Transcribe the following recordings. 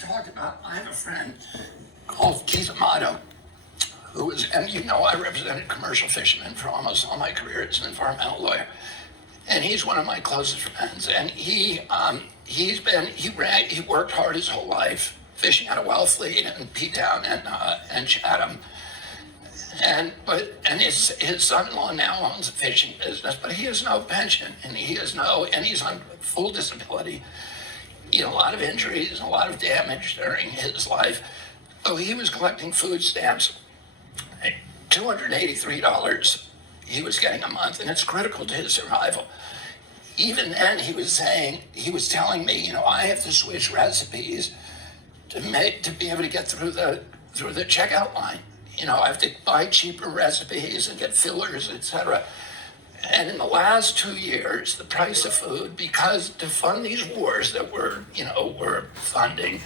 talked about, I have a friend called Kitover, who was, and you know, I represented commercial fishermen for almost all my career as an environmental lawyer. And he's one of my closest friends. And he worked hard his whole life, fishing out of Wellfleet and P-Town and Chatham. And his son-in-law now owns a fishing business, but he has no pension, and he's on full disability. He had a lot of injuries, a lot of damage during his life. So he was collecting food stamps, $283 he was getting a month, and it's critical to his survival. Even then, he was telling me, you know, I have to switch recipes to be able to get through the checkout line. You know, I have to buy cheaper recipes and get fillers, etc. And in the last 2 years, the price of food, because to fund these wars that we're funding,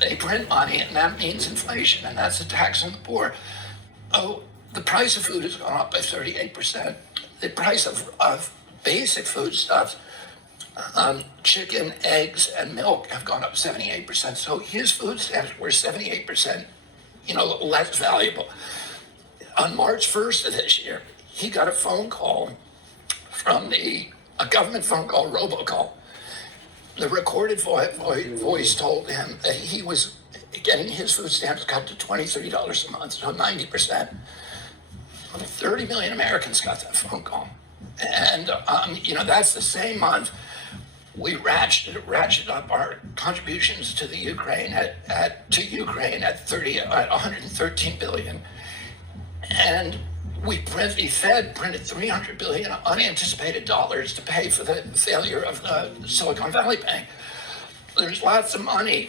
they print money, and that means inflation, and that's a tax on the poor. Oh, the price of food has gone up by 38%. The price of basic foodstuffs, chicken, eggs, and milk have gone up 78%. So his food stamps were 78%, less valuable. On March 1st of this year, he got a phone call from a government phone call, robocall. The recorded voice told him that he was getting his food stamps cut to $23 a month, so 90%. 30 million Americans got that phone call. And, that's the same month we ratcheted up our contributions to the Ukraine at 113 billion. And the Fed printed 300 billion unanticipated dollars to pay for the failure of the Silicon Valley Bank. There's lots of money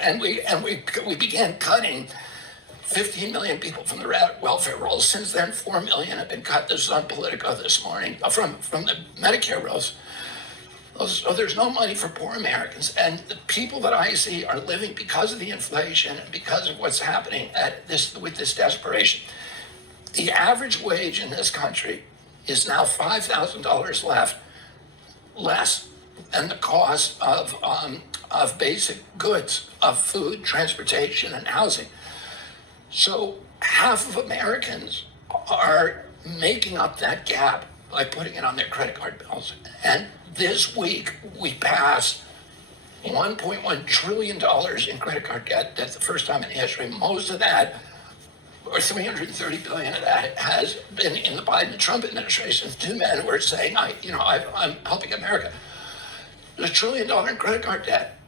and we began cutting 15 million people from the welfare rolls. Since then, 4 million have been cut. This is on Politico this morning from the Medicare rolls. So there's no money for poor Americans. And the people that I see are living because of the inflation and because of what's happening with this desperation. The average wage in this country is now $5,000 less than the cost of basic goods, of food, transportation, and housing. So half of Americans are making up that gap by putting it on their credit card bills. And this week, we passed $1.1 trillion in credit card debt. That's the first time in history. Most of that, or 330 billion of that, has been in the Biden and Trump administration. Two men who are saying, I'm helping America. There's $1 trillion in credit card debt,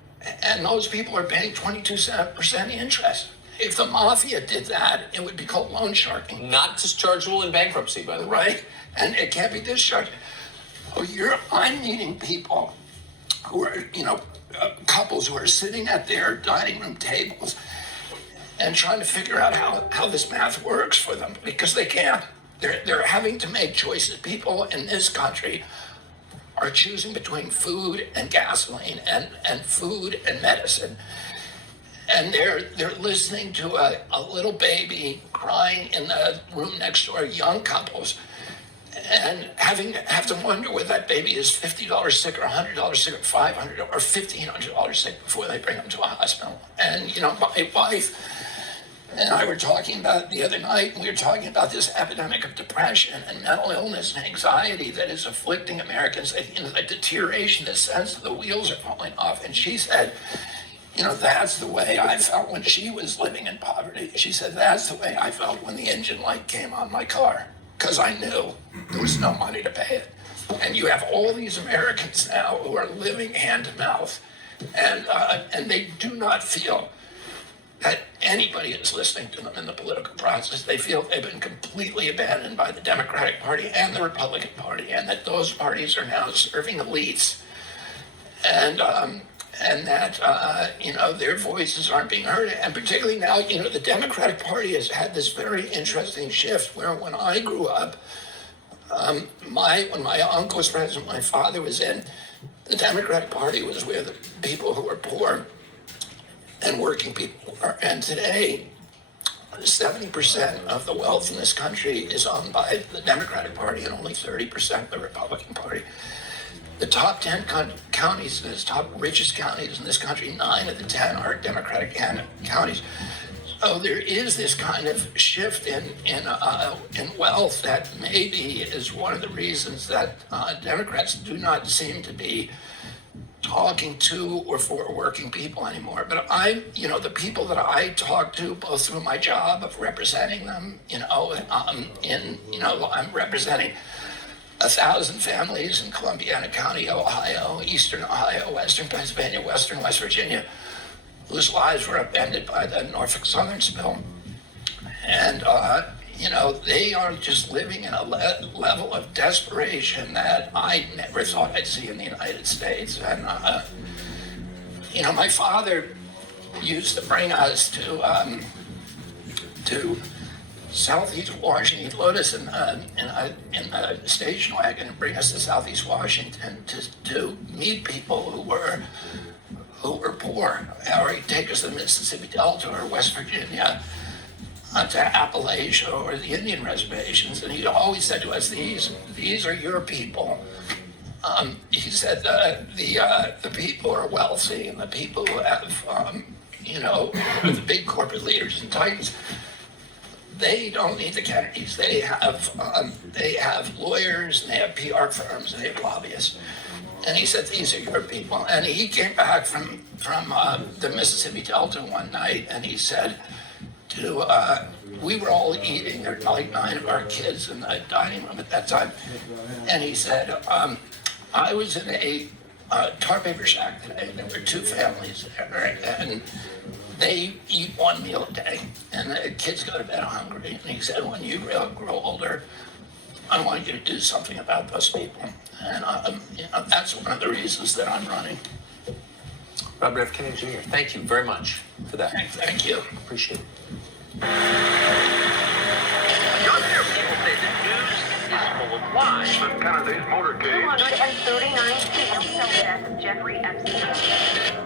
and those people are paying 22% interest. If the mafia did that, it would be called loan sharking. Not dischargeable in bankruptcy, by the way. Right, and it can't be discharged. I'm meeting people who are, couples who are sitting at their dining room tables and trying to figure out how this math works for them, because they can't. They're having to make choices. People in this country are choosing between food and gasoline and food and medicine. And they're listening to a little baby crying in the room next door, young couples, and have to wonder whether that baby is $50 sick or $100 sick or $500 or $1,500 sick before they bring them to a hospital. And, my wife and I were talking about the other night, we were talking about this epidemic of depression and mental illness and anxiety that is afflicting Americans, the deterioration, the sense that the wheels are falling off. And she said, that's the way I felt when she was living in poverty. She said, that's the way I felt when the engine light came on my car, because I knew there was no money to pay it. And you have all these Americans now who are living hand to mouth, and they do not feel that anybody is listening to them in the political process. They feel they've been completely abandoned by the Democratic Party and the Republican Party, and that those parties are now serving elites. And that, their voices aren't being heard. And particularly now, the Democratic Party has had this very interesting shift where when I grew up, when my uncle was president, my father was in, the Democratic Party was where the people who were poor and working people are. And today, 70% of the wealth in this country is owned by the Democratic Party and only 30% the Republican Party. the top 10 counties, the top richest counties in this country, 9 of the 10 are Democratic counties. So there is this kind of shift in wealth that maybe is one of the reasons that Democrats do not seem to be talking to or for working people anymore. But the people that I talk to, both through my job of representing them, I'm representing 1,000 families in Columbiana County, Ohio, Eastern Ohio, Western Pennsylvania, Western West Virginia, whose lives were upended by the Norfolk Southern spill. And, they are just living in a level of desperation that I never thought I'd see in the United States. And, my father used to bring us to Southeast Washington. He'd load us in a station wagon and bring us to Southeast Washington to meet people who were poor, or he'd take us to the Mississippi Delta or West Virginia, to Appalachia or the Indian reservations, and he always said to us, "These are your people." He said the people who are wealthy and the people who have, the big corporate leaders and titans, they don't need the Kennedys. They have lawyers, and they have PR firms, and they have lobbyists. And he said, "These are your people." And he came back from the Mississippi Delta one night, and he said, we were all eating, there were like 9 of our kids in the dining room at that time. And he said, I was in a tar paper shack today, and there were 2 families there, and they eat 1 meal a day, and the kids go to bed hungry. And he said, when you grow older, I want you to do something about those people. And that's one of the reasons that I'm running. Robert F. Kennedy Jr., thank you very much for that. Thank you. Appreciate it. Young people say the news is full of lies. This Kennedy's motorcade. 239 feet southwest of Jeffrey Epstein.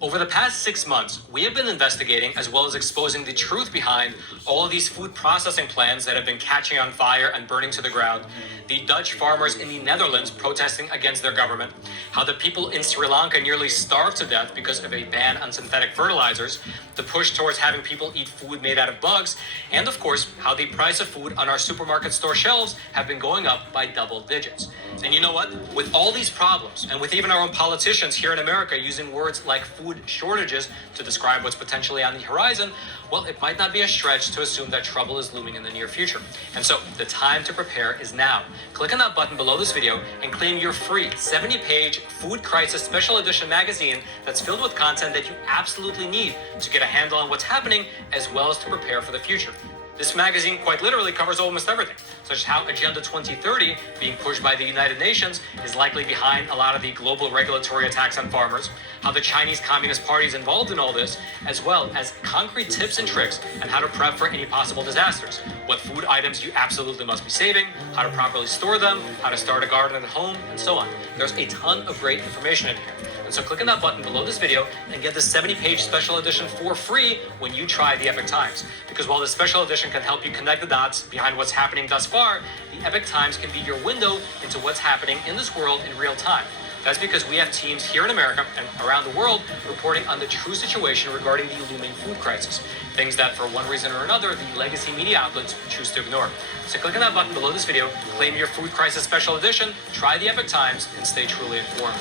Over the past 6 months, we have been investigating as well as exposing the truth behind all of these food processing plants that have been catching on fire and burning to the ground, the Dutch farmers in the Netherlands protesting against their government, how the people in Sri Lanka nearly starved to death because of a ban on synthetic fertilizers, the push towards having people eat food made out of bugs, and of course, how the price of food on our supermarket store shelves have been going up by double digits. And you know what? With all these problems, and with even our own politicians here in America using words like food shortages to describe what's potentially on the horizon, well, it might not be a stretch to assume that trouble is looming in the near future. And so, the time to prepare is now. Click on that button below this video and claim your free 70-page Food Crisis Special Edition magazine that's filled with content that you absolutely need to get a handle on what's happening, as well as to prepare for the future. This magazine quite literally covers almost everything, such as how Agenda 2030, being pushed by the United Nations, is likely behind a lot of the global regulatory attacks on farmers, how the Chinese Communist Party is involved in all this, as well as concrete tips and tricks on how to prep for any possible disasters, what food items you absolutely must be saving, how to properly store them, how to start a garden at home, and so on. There's a ton of great information in here. And so click on that button below this video and get the 70-page special edition for free when you try the Epic Times. Because while this special edition can help you connect the dots behind what's happening thus far, the Epic Times can be your window into what's happening in this world in real time. That's because we have teams here in America and around the world reporting on the true situation regarding the looming food crisis. Things that, for one reason or another, the legacy media outlets choose to ignore. So click on that button below this video, claim your Food Crisis Special Edition, try the Epic Times, and stay truly informed.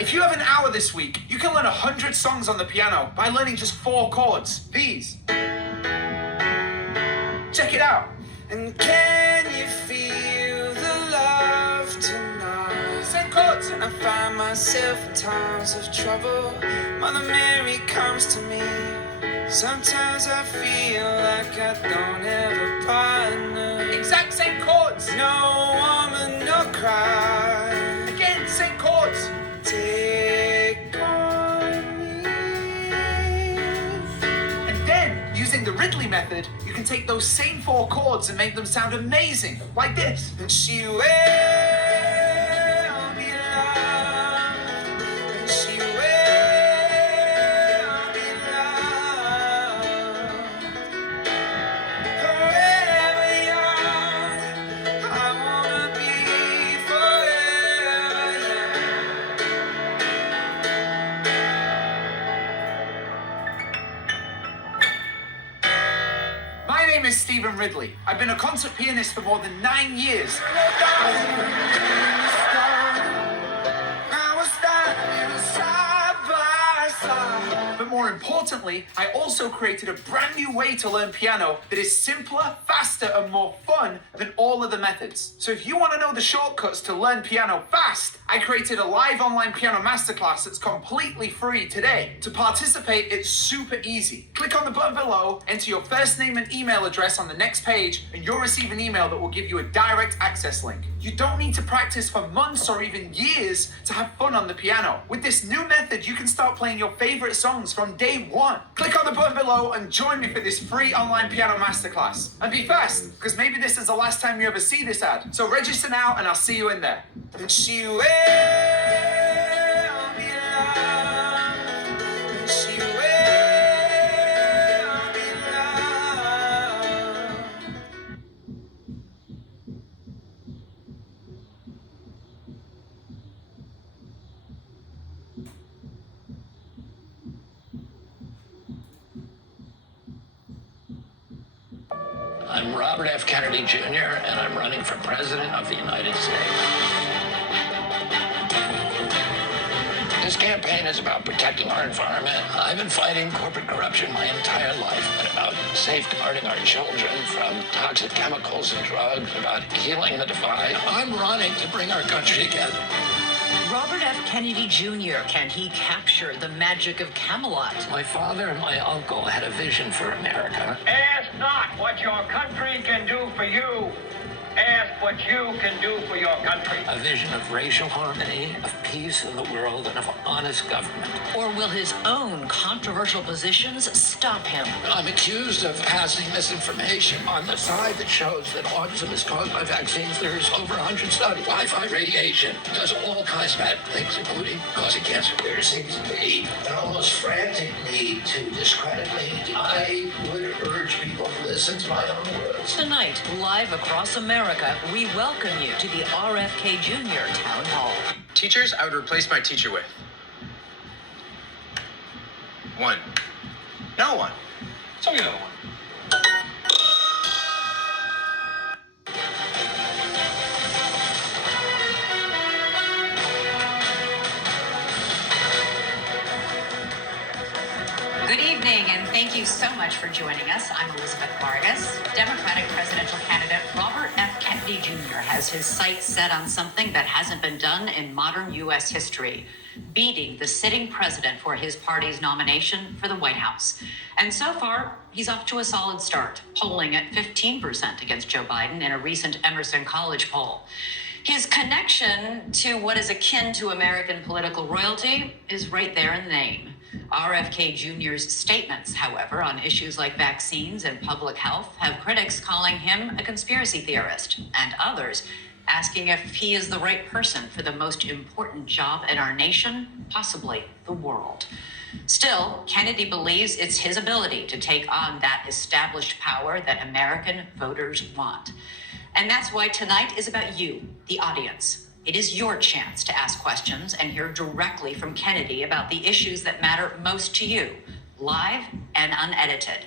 If you have an hour this week, you can learn 100 songs on the piano by learning just 4 chords. These. Check it out. And can you feel the love tonight? Same chords. And I find myself in times of trouble. Mother Mary comes to me. Sometimes I feel like I don't have a partner. Exact same chords. No woman, no cry. Again, same chords. Take on me. And then, using the Ridley method, method, you can take those same 4 chords and make them sound amazing, like this. And she will be loved, and she will be loved. Forever young, I wanna be forever young. My name is Stephen Ridley. I've been a concert pianist for more than 9 years. But more importantly, I also created a brand new way to learn piano that is simpler, faster, and more fun than all other methods. So if you want to know the shortcuts to learn piano fast, I created a live online piano masterclass that's completely free today. To participate, it's super easy. Click on the button below, enter your first name and email address on the next page, and you'll receive an email that will give you a direct access link. You don't need to practice for months or even years to have fun on the piano. With this new method, you can start playing your favorite songs from day one. Click on the button below and join me for this free online piano masterclass. And be fast, because maybe this is the last time you ever see this ad. So register now and I'll see you in there. And she will be loved, and she will be loved. I'm Robert F. Kennedy Jr., and I'm running for President of the United States. This campaign is about protecting our environment. I've been fighting corporate corruption my entire life, and about safeguarding our children from toxic chemicals and drugs, about healing the divide. I'm running to bring our country together. Robert F. Kennedy Jr., can he capture the magic of Camelot? My father and my uncle had a vision for America. Ask not what your country can do for you. Ask what you can do for your country. A vision of racial harmony, of peace in the world, and of honest government. Or will his own controversial positions stop him? I'm accused of passing misinformation on the side that shows that autism is caused by vaccines. There's over 100 studies. Wi-Fi radiation does all kinds of bad things, including causing cancer. There seems to be an almost frantic need to discredit me. I would urge people to listen to my own words. Tonight, live across America, we welcome you to the RFK Jr. Town Hall. Teachers, I would replace my teacher with 1. No one. Show me another one. Good evening, and thank you so much for joining us. I'm Elizabeth Vargas. Democratic presidential candidate Robert F. Kennedy Jr. has his sights set on something that hasn't been done in modern U.S. history, beating the sitting president for his party's nomination for the White House. And so far, he's off to a solid start, polling at 15% against Joe Biden in a recent Emerson College poll. His connection to what is akin to American political royalty is right there in the name. RFK Jr.'s statements, however, on issues like vaccines and public health have critics calling him a conspiracy theorist, and others asking if he is the right person for the most important job in our nation, possibly the world. Still, Kennedy believes it's his ability to take on that established power that American voters want. And that's why tonight is about you, the audience. It is your chance to ask questions and hear directly from Kennedy about the issues that matter most to you, live and unedited.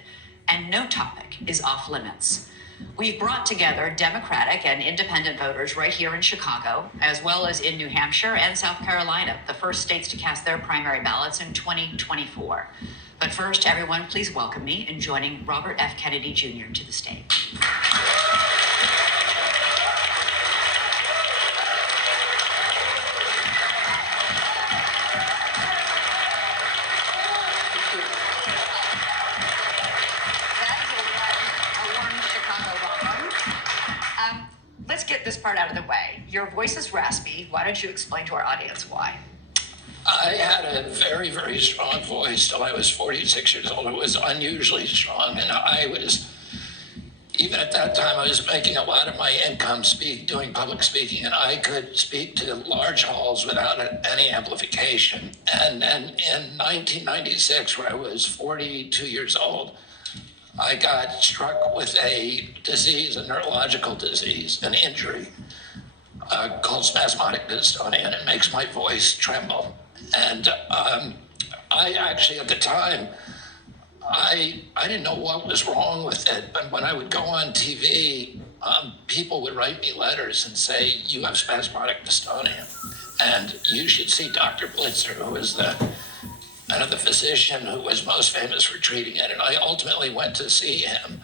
And no topic is off limits. We've brought together Democratic and independent voters right here in Chicago, as well as in New Hampshire and South Carolina, the first states to cast their primary ballots in 2024. But first, everyone, please welcome me in joining Robert F. Kennedy Jr. to the stage. Let's get this part out of the way. Your voice is raspy. Why don't you explain to our audience why? I had a very, very strong voice till I was 46 years old. It was unusually strong, and I was, even at that time, I was making a lot of my income doing public speaking, and I could speak to large halls without any amplification. And then in 1996, when I was 42 years old, I got struck with a disease, a neurological disease, an injury called spasmodic dystonia, and it makes my voice tremble. And I actually, at the time, I didn't know what was wrong with it, but when I would go on TV, people would write me letters and say, "You have spasmodic dystonia, and you should see Dr. Blitzer, who was the physician who was most famous for treating it." And I ultimately went to see him,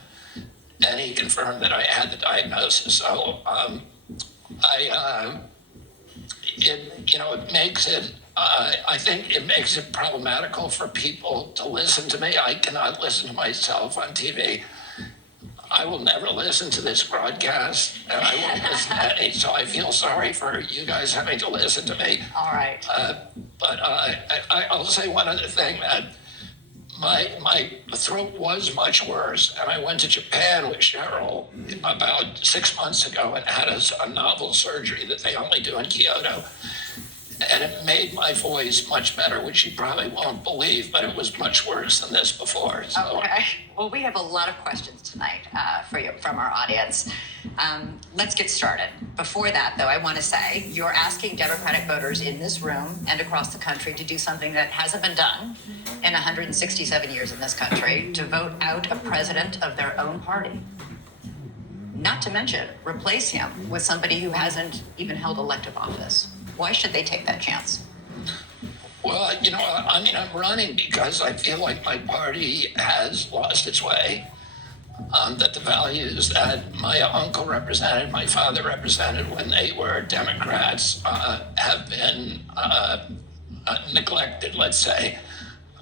and he confirmed that I had the diagnosis. So it makes it. I think it makes it problematical for people to listen to me. I cannot listen to myself on TV. I will never listen to this broadcast, and I won't listen to any. So I feel sorry for you guys having to listen to me. All right. But I'll say one other thing, that my throat was much worse, and I went to Japan with Cheryl about 6 months ago and had a novel surgery that they only do in Kyoto. And it made my voice much better, which you probably won't believe, but it was much worse than this before. So. Okay. Well, we have a lot of questions tonight for you from our audience. Let's get started. Before that, though, I want to say you're asking Democratic voters in this room and across the country to do something that hasn't been done in 167 years in this country, to vote out a president of their own party. Not to mention, replace him with somebody who hasn't even held elective office. Why should they take that chance? Well, I'm running because I feel like my party has lost its way. That the values that my uncle represented, my father represented when they were Democrats, have been neglected, let's say.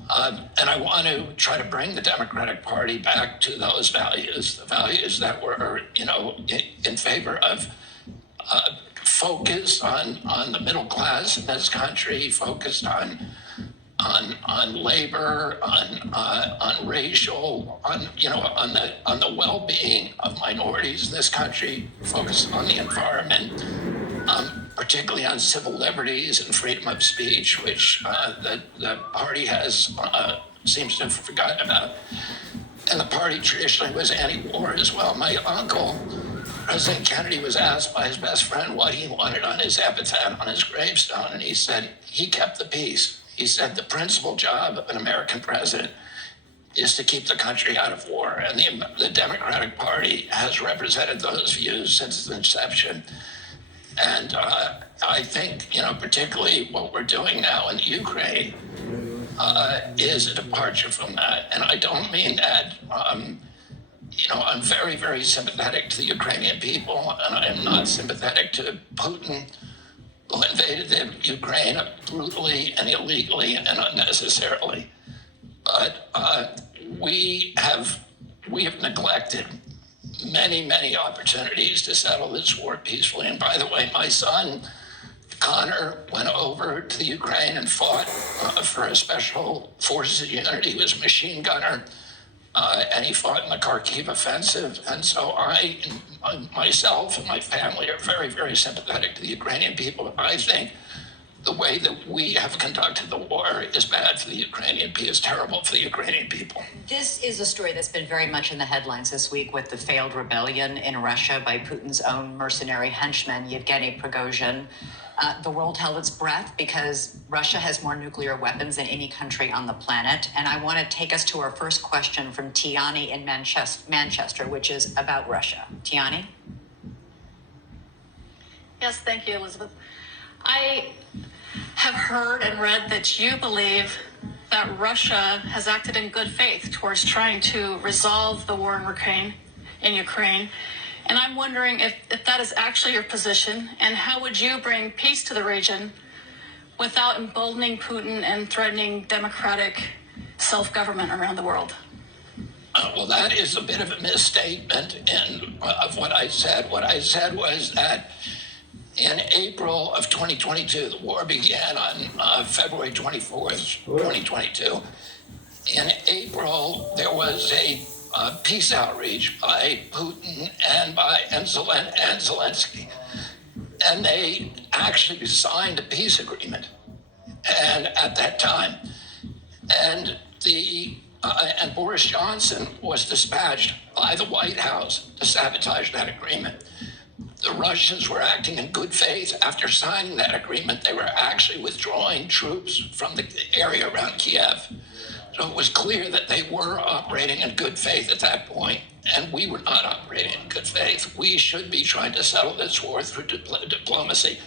And I want to try to bring the Democratic Party back to those values, the values that were, in favor of focus on the middle class in this country, focused on labor, on racial, on the well-being of minorities in this country, focused on the environment, particularly on civil liberties and freedom of speech, which the party seems to have forgotten about. And the party traditionally was anti-war as well. My uncle, President Kennedy, was asked by his best friend what he wanted on his epitaph, on his gravestone, and he said he kept the peace. He said the principal job of an American president is to keep the country out of war, and the Democratic Party has represented those views since its inception. And I think, particularly what we're doing now in Ukraine is a departure from that. And I don't mean that. I'm very, very sympathetic to the Ukrainian people, and I am not sympathetic to Putin, who invaded the Ukraine brutally and illegally and unnecessarily. But we have neglected many, many opportunities to settle this war peacefully. And by the way, my son, Connor, went over to the Ukraine and fought for a special forces unit. He was a machine gunner. And he fought in the Kharkiv offensive. And so I, myself and my family, are very, very sympathetic to the Ukrainian people. I think the way that we have conducted the war is bad for the Ukrainian people, is terrible for the Ukrainian people. This is a story that's been very much in the headlines this week with the failed rebellion in Russia by Putin's own mercenary henchman, Yevgeny Prigozhin. The world held its breath because Russia has more nuclear weapons than any country on the planet. And I want to take us to our first question from Tiani in Manchester, which is about Russia. Tiani? Yes, thank you, Elizabeth. I have heard and read that you believe that Russia has acted in good faith towards trying to resolve the war in Ukraine. And I'm wondering if that is actually your position, and how would you bring peace to the region without emboldening Putin and threatening democratic self-government around the world? Well, that is a bit of a misstatement of what I said. What I said was that In April of 2022, the war began on February 24th, 2022. In April, there was a peace outreach by Putin and Zelensky, and they actually signed a peace agreement. And at that time, and Boris Johnson was dispatched by the White House to sabotage that agreement. The Russians were acting in good faith. After signing that agreement, they were actually withdrawing troops from the area around Kiev. So it was clear that they were operating in good faith at that point, and we were not operating in good faith. We should be trying to settle this war through diplomacy.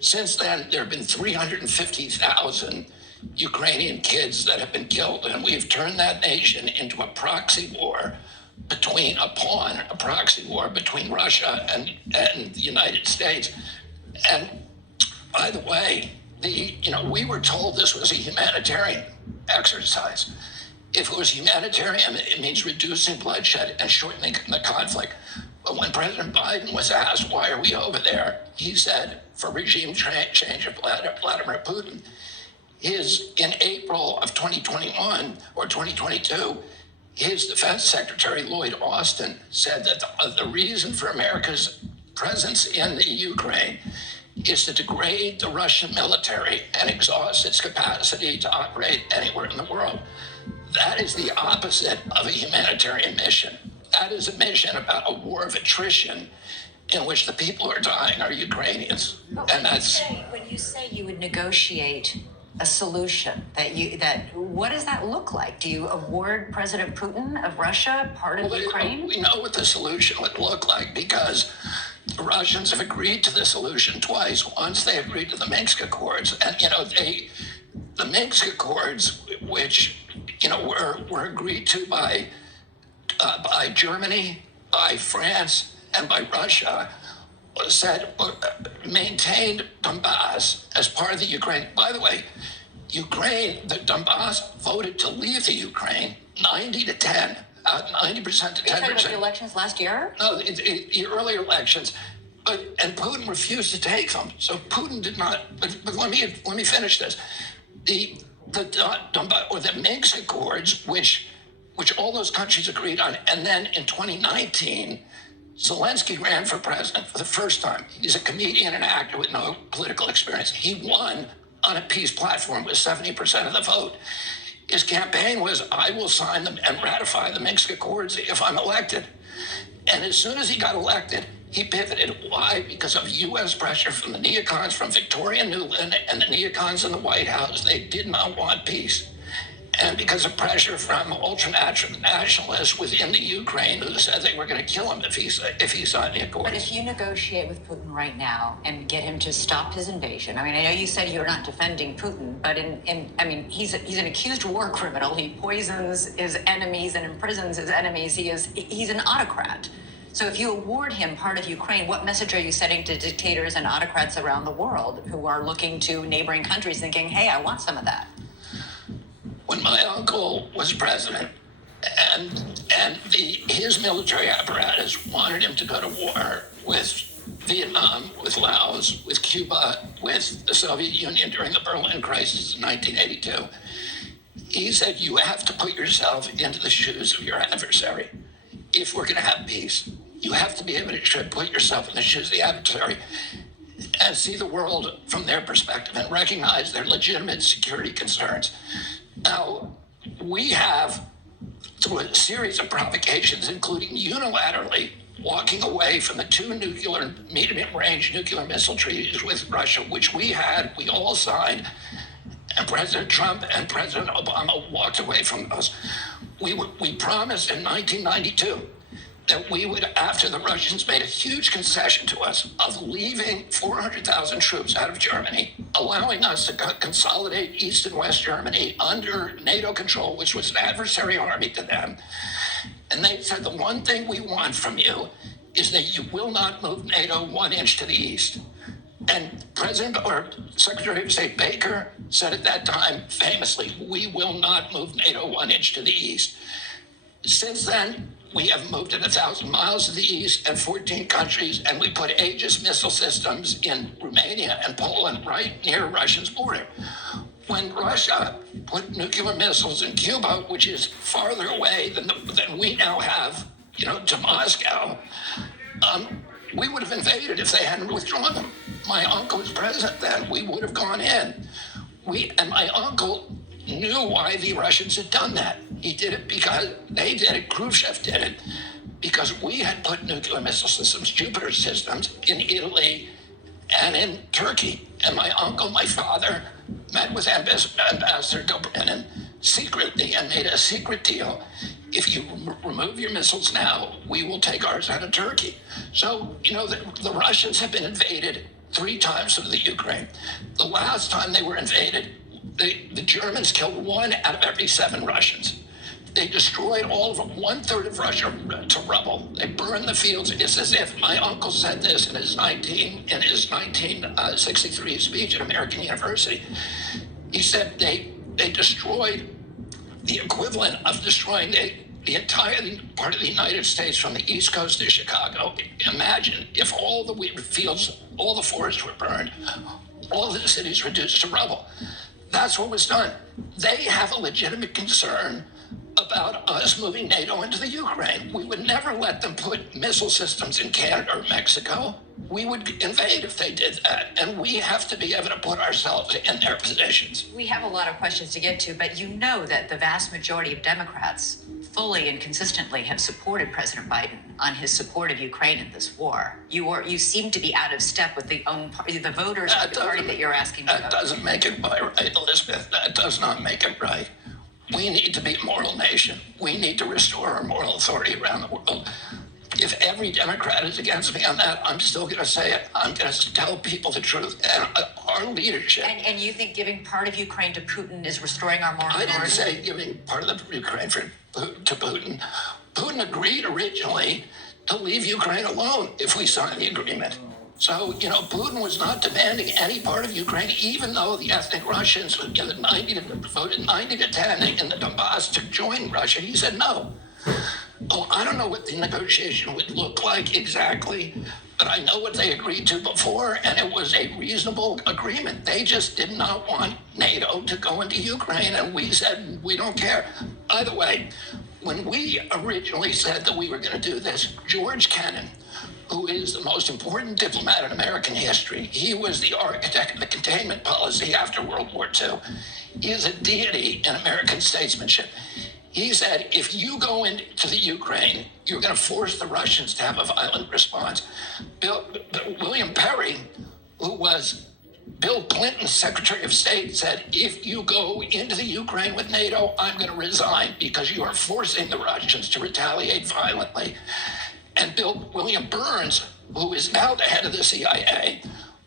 Since then, there have been 350,000 Ukrainian kids that have been killed, and we've turned that nation into a proxy war between Russia and the United States. And by the way, we were told this was a humanitarian exercise. If it was humanitarian, it means reducing bloodshed and shortening the conflict. But when President Biden was asked, why are we over there? He said, for regime change of Vladimir Putin. In April of 2021 or 2022, his defense secretary, Lloyd Austin, said that the reason for America's presence in the Ukraine is to degrade the Russian military and exhaust its capacity to operate anywhere in the world. That is the opposite of a humanitarian mission. That is a mission about a war of attrition in which the people who are dying are Ukrainians. When you say you would negotiate a solution, what does that look like? Do you award President Putin of Russia part of Ukraine? We know what the solution would look like because the Russians have agreed to the solution twice. Once they agreed to the Minsk Accords, and the Minsk Accords, which were agreed to by Germany, by France, and by Russia, maintained Donbass as part of the Ukraine. By the way, the Donbass voted to leave the Ukraine 90 to 10, 90% to 10%. Are you talking about the elections last year? No, the earlier elections. And Putin refused to take them. So Putin did not. But let me finish this. The Minsk Accords, which all those countries agreed on, and then in 2019. Zelensky ran for president for the first time. He's a comedian and actor with no political experience. He won on a peace platform with 70% of the vote. His campaign was, I will sign them and ratify the Minsk Accords if I'm elected. And as soon as he got elected, he pivoted. Why? Because of U.S. pressure from the neocons from Victoria Nuland and the neocons in the White House. They did not want peace. And because of pressure from ultra-nationalists within the Ukraine who said they were going to kill him if he signed the accords. But if you negotiate with Putin right now and get him to stop his invasion, I know you said you're not defending Putin, but he's an accused war criminal. He poisons his enemies and imprisons his enemies. He's an autocrat. So if you award him part of Ukraine, what message are you sending to dictators and autocrats around the world who are looking to neighboring countries thinking, hey, I want some of that? When my uncle was president and his military apparatus wanted him to go to war with Vietnam, with Laos, with Cuba, with the Soviet Union during the Berlin crisis in 1982, he said, you have to put yourself into the shoes of your adversary. If we're going to have peace, you have to be able to put yourself in the shoes of the adversary and see the world from their perspective and recognize their legitimate security concerns. Now, we have, through a series of provocations, including unilaterally walking away from the two medium-range nuclear missile treaties with Russia, which we all signed, and President Trump and President Obama walked away from those. We promised in 1992 that we would, after the Russians made a huge concession to us of leaving 400,000 troops out of Germany, allowing us to consolidate East and West Germany under NATO control, which was an adversary army to them. And they said, the one thing we want from you is that you will not move NATO 1 inch to the east. And Secretary of State Baker said at that time, famously, we will not move NATO 1 inch to the east. Since then, we have moved it 1,000 miles to the east and 14 countries, and we put Aegis missile systems in Romania and Poland right near Russia's border. When Russia put nuclear missiles in Cuba, which is farther away than we now have, to Moscow, we would have invaded if they hadn't withdrawn them. My uncle was president then. We would have gone in. And my uncle knew why the Russians had done that. He did it because they did it. Khrushchev did it because we had put nuclear missile systems, Jupiter systems, in Italy and in Turkey. And my uncle, my father, met with Ambassador Dobrynin secretly and made a secret deal. If you remove your missiles now, we will take ours out of Turkey. So, the Russians have been invaded 3 times from the Ukraine. The last time they were invaded, the Germans killed 1 out of every 7 Russians. They destroyed all of them, 1/3 of Russia to rubble. They burned the fields. It's as if my uncle said this in his 1963 speech at American University. He said they destroyed the equivalent of destroying the entire part of the United States from the East Coast to Chicago. Imagine if all the wheat fields, all the forests were burned, all the cities reduced to rubble. That's what was done. They have a legitimate concern about us moving NATO into the Ukraine. We would never let them put missile systems in Canada or Mexico. We would invade if they did that. And we have to be able to put ourselves in their positions. We have a lot of questions to get to, but you know that the vast majority of Democrats fully and consistently have supported President Biden on his support of Ukraine in this war. You seem to be out of step with the voters of the party that you're asking to vote. That doesn't make it right, Elizabeth. That does not make it right. We need to be a moral nation. We need to restore our moral authority around the world. If every Democrat is against me on that, I'm still going to say it. I'm going to tell people the truth. And our leadership. And you think giving part of Ukraine to Putin is restoring our moral authority? I didn't say giving part of the Ukraine to Putin. Putin agreed originally to leave Ukraine alone if we signed the agreement. So, Putin was not demanding any part of Ukraine, even though the ethnic Russians voted 90 to 10 in the Donbass to join Russia. He said no. Oh, I don't know what the negotiation would look like exactly, but I know what they agreed to before, and it was a reasonable agreement. They just did not want NATO to go into Ukraine, and we said we don't care. By the way, when we originally said that we were going to do this, George Kennan, who is the most important diplomat in American history, he was the architect of the containment policy after World War II. He is a deity in American statesmanship. He said, if you go into the Ukraine, you're going to force the Russians to have a violent response. William Perry, who was Bill Clinton's Secretary of State, said, if you go into the Ukraine with NATO, I'm going to resign because you are forcing the Russians to retaliate violently. And William Burns, who is now the head of the CIA,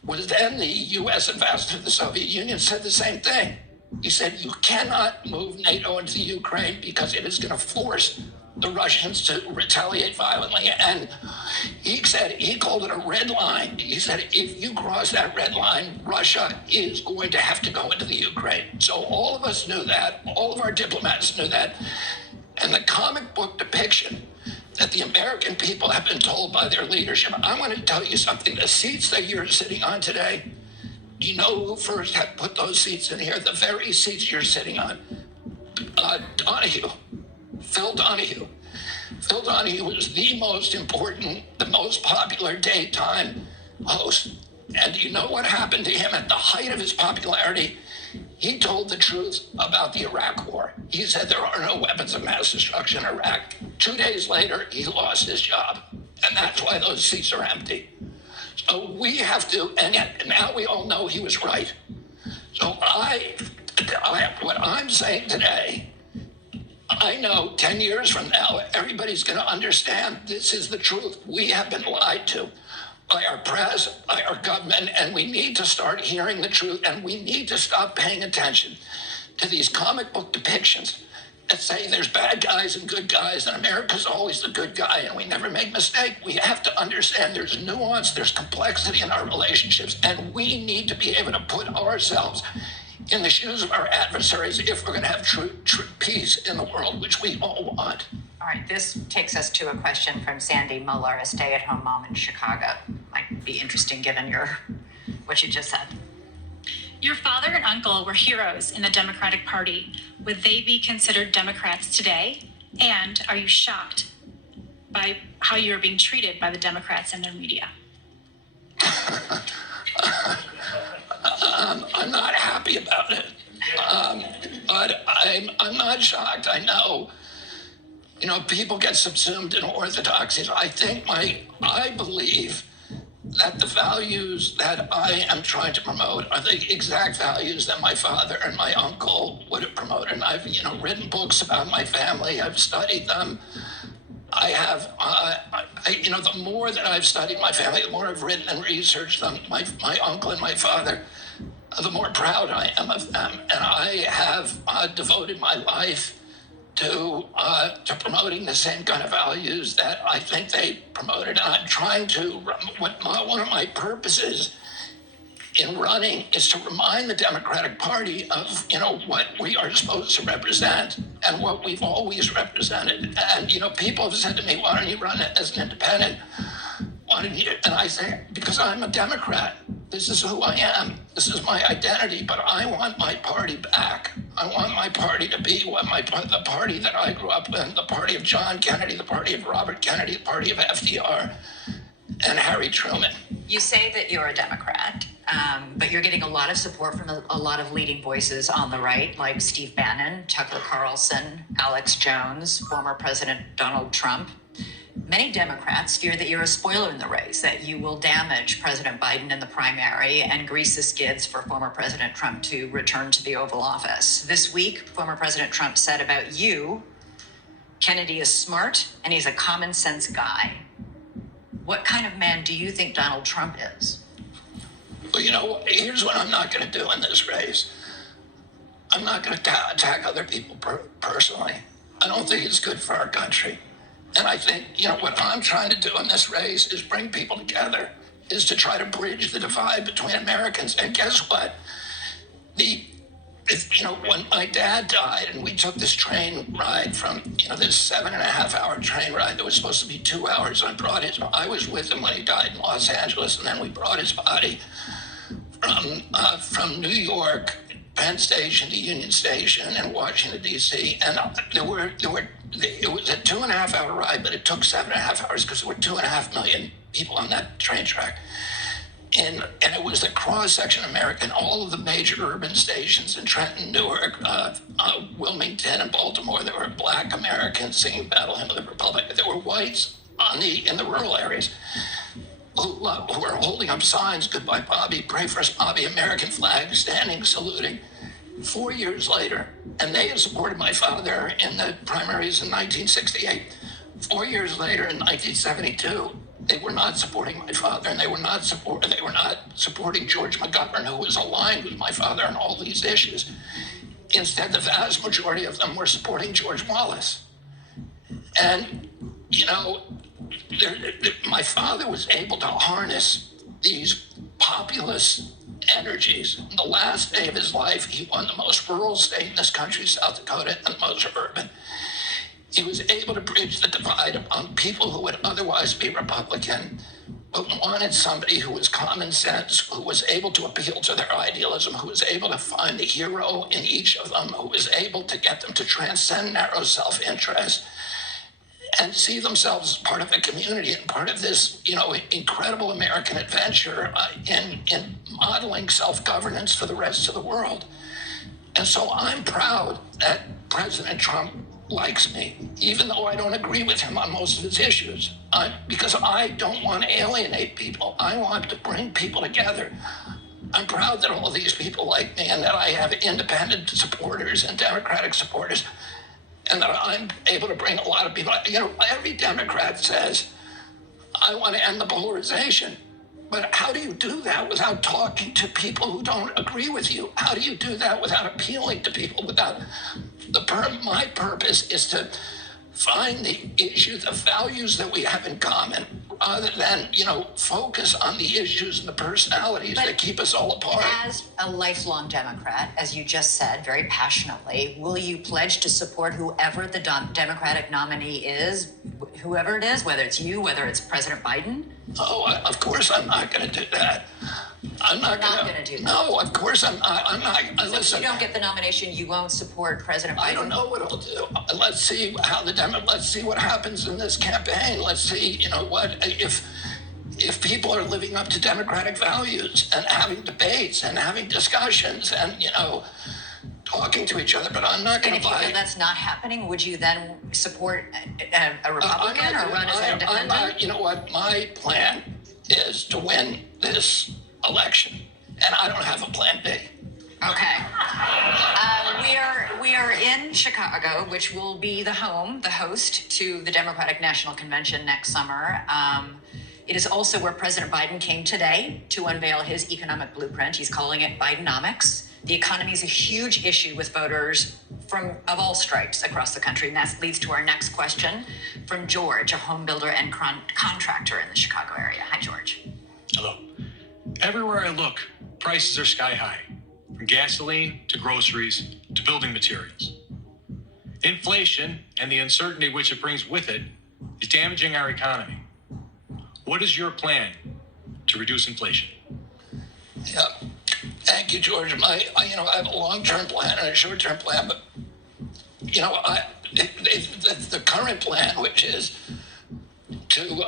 was then the U.S. ambassador to the Soviet Union, said the same thing. He said, you cannot move NATO into the Ukraine because it is going to force the Russians to retaliate violently. And he said, he called it a red line. He said, if you cross that red line, Russia is going to have to go into the Ukraine. So all of us knew that. All of our diplomats knew that. And the comic book depiction that the American people have been told by their leadership, I'm going to tell you something. The seats that you're sitting on today, you know who first had put those seats in here? The very seats you're sitting on. Donahue. Phil Donahue. Phil Donahue was the most important, the most popular daytime host. And do you know what happened to him at the height of his popularity? He told the truth about the Iraq War. He said there are no weapons of mass destruction in Iraq. 2 days later, he lost his job. And that's why those seats are empty. So we have to, and now we all know he was right. So what I'm saying today, I know 10 years from now, everybody's going to understand this is the truth. We have been lied to by our press, by our government, and we need to start hearing the truth, and we need to stop paying attention to these comic book depictions that say there's bad guys and good guys, and America's always the good guy, and we never make mistake. We have to understand there's nuance, there's complexity in our relationships, and we need to be able to put ourselves in the shoes of our adversaries if we're going to have true peace in the world, which we all want. All right, this takes us to a question from Sandy Muller, a stay-at-home mom in Chicago. Might be interesting given what you just said. Your father and uncle were heroes in the Democratic Party. Would they be considered Democrats today? And are you shocked by how you're being treated by the Democrats and their media? I'm not happy about it, but I'm not shocked. I know, people get subsumed in orthodoxies. I believe that the values that I am trying to promote are the exact values that my father and my uncle would have promoted. And I've, written books about my family. I've studied them. I have, the more that I've studied my family, the more I've written and researched them, my uncle and my father, the more proud I am of them. And I have devoted my life to promoting the same kind of values that I think they promoted. And I'm trying to, one of my purposes in running is to remind the Democratic Party of, what we are supposed to represent and what we've always represented. And, people have said to me, why don't you run as an independent? And I say, because I'm a Democrat. This is who I am. This is my identity, but I want my party back. I want my party to be the party that I grew up in, the party of John Kennedy, the party of Robert Kennedy, the party of FDR and Harry Truman. You say that you're a Democrat, but you're getting a lot of support from a lot of leading voices on the right, like Steve Bannon, Tucker Carlson, Alex Jones, former President Donald Trump. Many Democrats fear that you're a spoiler in the race, that you will damage President Biden in the primary and grease the skids for former President Trump to return to the Oval Office. This week, former President Trump said about you, Kennedy is smart and he's a common sense guy. What kind of man do you think Donald Trump is? Well, here's what I'm not going to do in this race. I'm not going to attack other people personally. I don't think it's good for our country. And I think, what I'm trying to do in this race is bring people together, is to try to bridge the divide between Americans. And guess what? When my dad died and we took this train ride from, this 7.5 hour train ride that was supposed to be 2 hours, I was with him when he died in Los Angeles, and then we brought his body from New York, Penn Station to Union Station in Washington, D.C. And it was a 2.5 hour ride, but it took 7.5 hours because there were 2.5 million people on that train track. And it was a cross-section of America, and all of the major urban stations in Trenton, Newark, Wilmington, and Baltimore. There were Black Americans singing Battle Hymn of the Republic. There were whites in the rural areas who were holding up signs, "Goodbye, Bobby," "Pray for us, Bobby," American flag, standing, saluting. 4 years later, and they had supported my father in the primaries in 1968. 4 years later, in 1972, they were not supporting my father, and they were not supporting George McGovern, who was aligned with my father on all these issues. Instead, the vast majority of them were supporting George Wallace. And, my father was able to harness these populist energies. The last day of his life, he won the most rural state in this country, South Dakota, and the most urban. He was able to bridge the divide among people who would otherwise be Republican, but wanted somebody who was common sense, who was able to appeal to their idealism, who was able to find the hero in each of them, who was able to get them to transcend narrow self-interest and see themselves as part of a community and part of this, incredible American adventure in modeling self-governance for the rest of the world. And so I'm proud that President Trump likes me, even though I don't agree with him on most of his issues, because I don't want to alienate people. I want to bring people together. I'm proud that all of these people like me and that I have independent supporters and Democratic supporters, and that I'm able to bring a lot of people. Every Democrat says, I want to end the polarization. But how do you do that without talking to people who don't agree with you? How do you do that without appealing to people? My purpose is to find the issues, the values that we have in common, other than, focus on the issues and the personalities that keep us all apart. As a lifelong Democrat, as you just said very passionately, will you pledge to support whoever the Democratic nominee is, whoever it is, whether it's you, whether it's President Biden? Oh, of course I'm not going to do that. I'm not going to do that. No, of course I'm not. So Listen, if you don't get the nomination, you won't support President Biden? I don't know what I'll do. Let's see let's see what happens in this campaign. Let's see, if people are living up to democratic values and having debates and having discussions and, talking to each other, but I'm not going And to if you buy feel that's not happening, would you then support a Republican or run as an independent? You know what? My plan is to win this election, and I don't have a plan B. Okay. We are in Chicago, which will be the host to the Democratic National Convention next summer. It is also where President Biden came today to unveil his economic blueprint. He's calling it Bidenomics. The economy is a huge issue with voters of all stripes across the country, and that leads to our next question from George, a home builder and contractor in the Chicago area. Hi, George. Hello. Everywhere I look, prices are sky high, from gasoline to groceries to building materials. Inflation and the uncertainty which it brings with it is damaging our economy. What is your plan to reduce inflation? Yeah. Thank you, George. I have a long-term plan and a short-term plan, but the current plan, which is to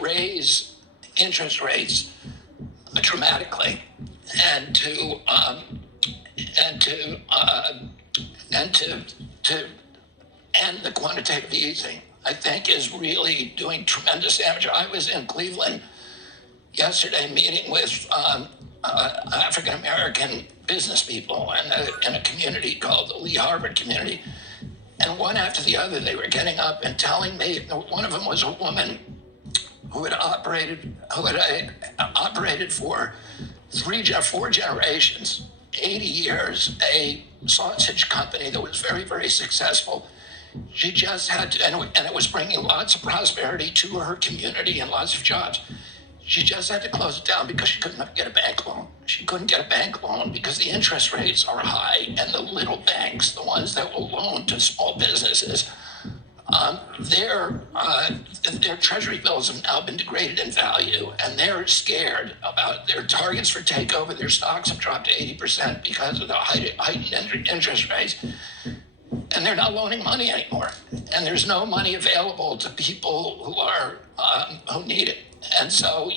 raise interest rates dramatically, and to end the quantitative easing, I think is really doing tremendous damage. I was in Cleveland yesterday meeting with African American business people in a community called the Lee Harvard community, and one after the other they were getting up and telling me. One of them was a woman who had operated for 4 generations, 80 years, a sausage company that was very, very successful. She just had to, and it was bringing lots of prosperity to her community and lots of jobs. She just had to close it down because she couldn't get a bank loan. She couldn't get a bank loan because the interest rates are high, and the little banks, the ones that will loan to small businesses, their treasury bills have now been degraded in value, and they're scared about their targets for takeover. Their stocks have dropped to 80% because of the heightened interest rates, and they're not loaning money anymore. And there's no money available to people who need it. And so,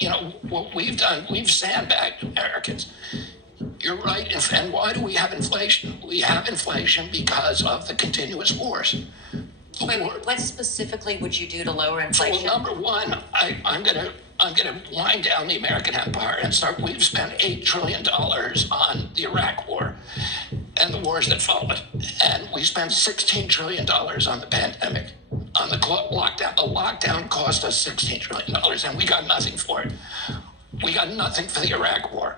what we've done, we've sandbagged Americans. You're right. And why do we have inflation? We have inflation because of the continuous wars. What specifically would you do to lower inflation? Well, number one, I'm gonna wind down the American empire and start. We've spent $8 trillion on the Iraq War and the wars that followed, and we spent $16 trillion on the pandemic, on the lockdown. The lockdown cost us $16 trillion, and we got nothing for it. We got nothing for the Iraq War.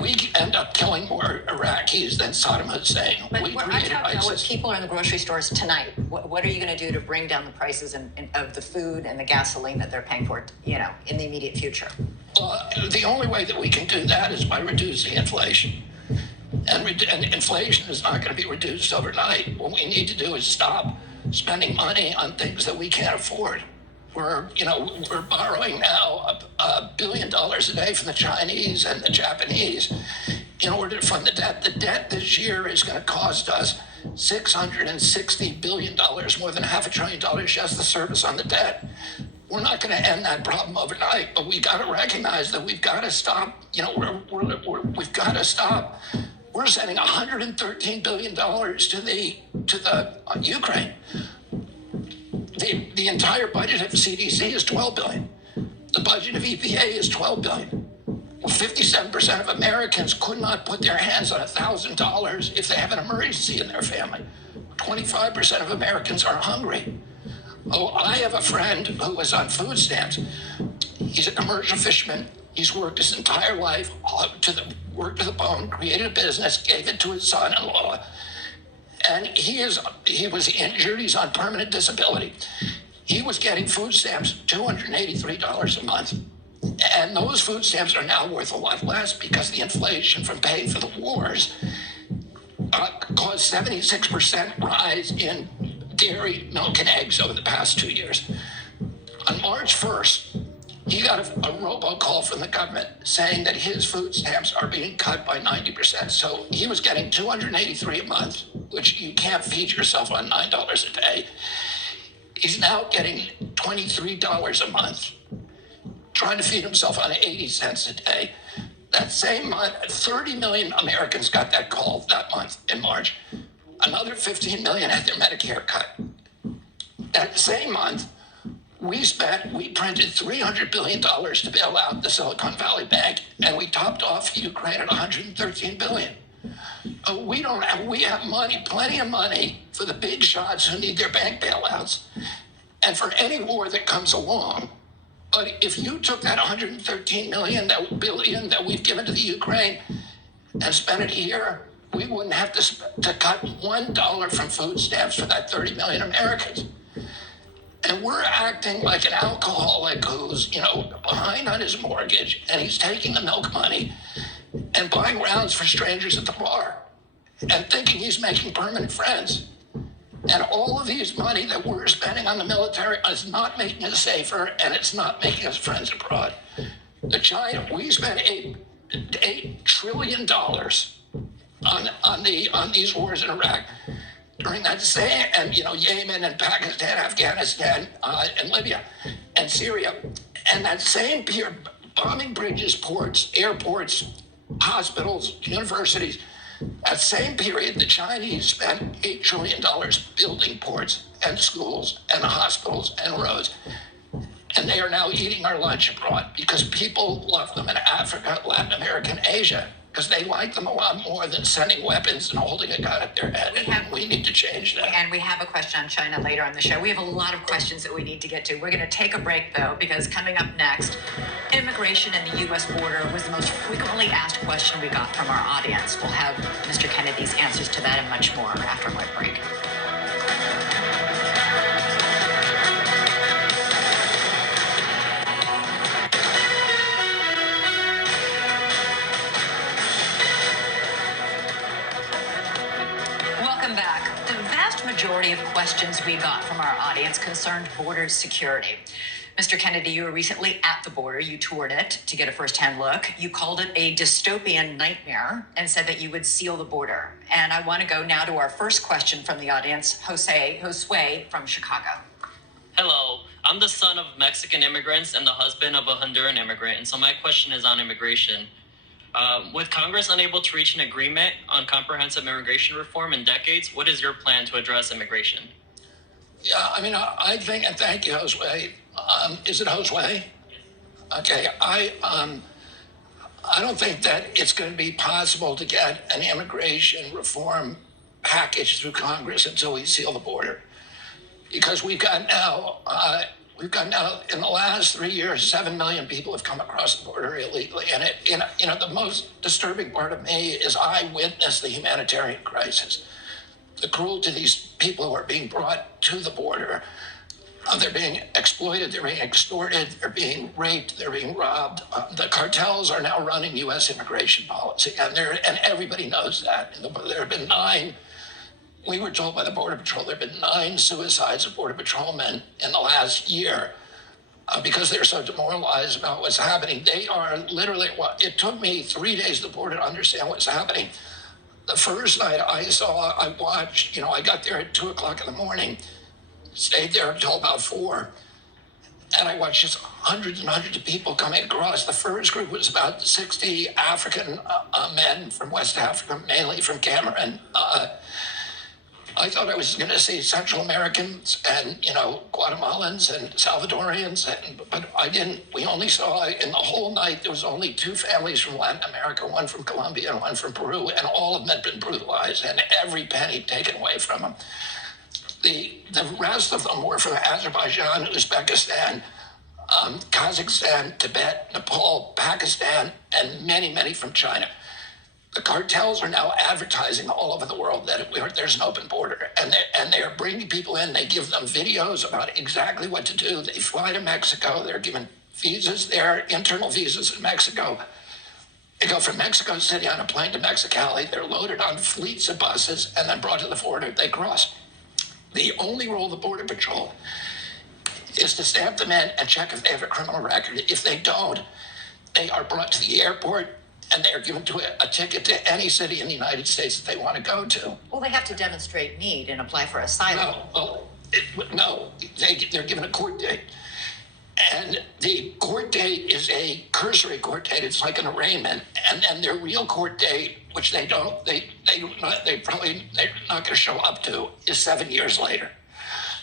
We end up killing more Iraqis than Saddam Hussein. But we I'm created talking about what ISIS. people are in the grocery stores tonight. What are you going to do to bring down the prices of the food and the gasoline that they're paying for, in the immediate future? The only way that we can do that is by reducing inflation. And inflation is not going to be reduced overnight. What we need to do is stop spending money on things that we can't afford. We're borrowing now $1 billion a day from the Chinese and the Japanese in order to fund the debt. The debt this year is going to cost us $660 billion, more than $500 billion just the service on the debt. We're not going to end that problem overnight, but we got to recognize that we've got to stop. We've got to stop. We're sending $113 billion to the Ukraine. The entire budget of the CDC is $12 billion. The budget of EPA is $12 billion. Well, 57% of Americans could not put their hands on $1,000 if they have an emergency in their family. 25% of Americans are hungry. Oh, I have a friend who was on food stamps. He's a commercial fisherman. He's worked his entire life, worked to the bone, created a business, gave it to his son-in-law. And he was injured. He's on permanent disability. he was getting food stamps $283 a month. And those food stamps are now worth a lot less because the inflation from paying for the wars caused 76% rise in dairy, milk, and eggs over the past 2 years. On March 1st, he got a robocall from the government saying that his food stamps are being cut by 90%. So he was getting $283 a month, which you can't feed yourself on $9 a day. He's now getting $23 a month, trying to feed himself on 80 cents a day. That same month, 30 million Americans got that call that month in March. Another 15 million had their Medicare cut. That same month, we printed $300 billion to bail out the Silicon Valley Bank, and we topped off Ukraine at $113 billion. We have money, plenty of money for the big shots who need their bank bailouts, and for any war that comes along. But if you took that $113 billion that we've given to the Ukraine and spent it here, we wouldn't have to cut $1 from food stamps for that 30 million Americans. And we're acting like an alcoholic who's, behind on his mortgage, and he's taking the milk money and buying rounds for strangers at the bar and thinking he's making permanent friends. And all of these money that we're spending on the military is not making us safer, and it's not making us friends abroad. We spent $8 trillion on these wars in Iraq. During that same, and Yemen and Pakistan, Afghanistan, and Libya, and Syria, and that same period, bombing bridges, ports, airports, hospitals, universities. That same period, the Chinese spent $8 trillion building ports and schools and hospitals and roads. And they are now eating our lunch abroad because people love them in Africa, Latin America, and Asia, because they like them a lot more than sending weapons and holding a gun at their head. And we need to change that. And we have a question on China later on the show. We have a lot of questions that we need to get to. We're going to take a break, though, because coming up next, immigration in the U.S. border was the most frequently asked question we got from our audience. We'll have Mr. Kennedy's answers to that and much more after a quick break. Majority of questions we got from our audience concerned border security. Mr. Kennedy, you were recently at the border. You toured it to get a firsthand look. You called it a dystopian nightmare and said that you would seal the border. And I want to go now to our first question from the audience, Josue from Chicago. Hello, I'm the son of Mexican immigrants and the husband of a Honduran immigrant. And so my question is on immigration. With Congress unable to reach an agreement on comprehensive immigration reform in decades, what is your plan to address immigration? Yeah, I think, and thank you, Josue. Is it Josue? Okay, I don't think that it's going to be possible to get an immigration reform package through Congress until we seal the border, because we've got now in the last 3 years, 7 million people have come across the border illegally. And the most disturbing part of me is I witnessed the humanitarian crisis, the cruelty to these people who are being brought to the border. They're being exploited, they're being extorted, they're being raped, they're being robbed. The cartels are now running U.S. immigration policy, and everybody knows that. There have been 9. We were told by the Border Patrol there have been 9 suicides of Border Patrolmen in the last year because they're so demoralized about what's happening. They are literally, it took me 3 days at the border to understand what's happening. The first night I watched, I got there at 2 o'clock in the morning, stayed there until about 4, and I watched just hundreds and hundreds of people coming across. The first group was about 60 African men from West Africa, mainly from Cameroon. I thought I was going to see Central Americans and, Guatemalans and Salvadorians, but I didn't. We only saw, in the whole night, there was only 2 families from Latin America, one from Colombia and one from Peru, and all of them had been brutalized and every penny taken away from them. The rest of them were from Azerbaijan, Uzbekistan, Kazakhstan, Tibet, Nepal, Pakistan, and many, many from China. The cartels are now advertising all over the world that there's an open border, and they're bringing people in. They give them videos about exactly what to do. They fly to Mexico. They're given visas there, internal visas in Mexico. They go from Mexico City on a plane to Mexicali. They're loaded on fleets of buses and then brought to the border. They cross. The only role of the Border Patrol is to stamp them in and check if they have a criminal record. If they don't, they are brought to the airport and they are given a ticket to any city in the United States that they want to go to. Well, they have to demonstrate need and apply for asylum. They're given a court date. And the court date is a cursory court date. It's like an arraignment. And then their real court date, which they're not going to show up to, is 7 years later.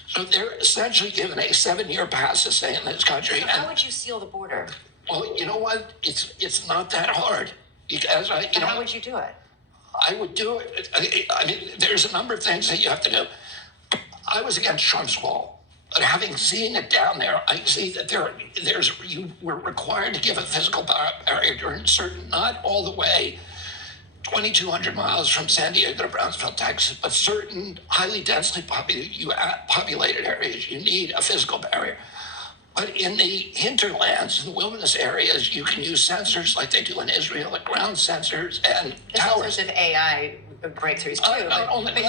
So they're essentially given a 7-year pass to stay in this country. So how would you seal the border? Well, you know what? It's not that hard because how would you do it? I would do it. I mean, there's a number of things that you have to do. I was against Trump's wall, but having seen it down there, I see that you were required to give a physical barrier during certain, not all the way 2,200 miles from San Diego to Brownsville, Texas, but certain highly densely populated areas, you need a physical barrier. But in the hinterlands, in the wilderness areas, you can use sensors like they do in Israel, like ground sensors and towers. Sensors of AI breakthroughs too. But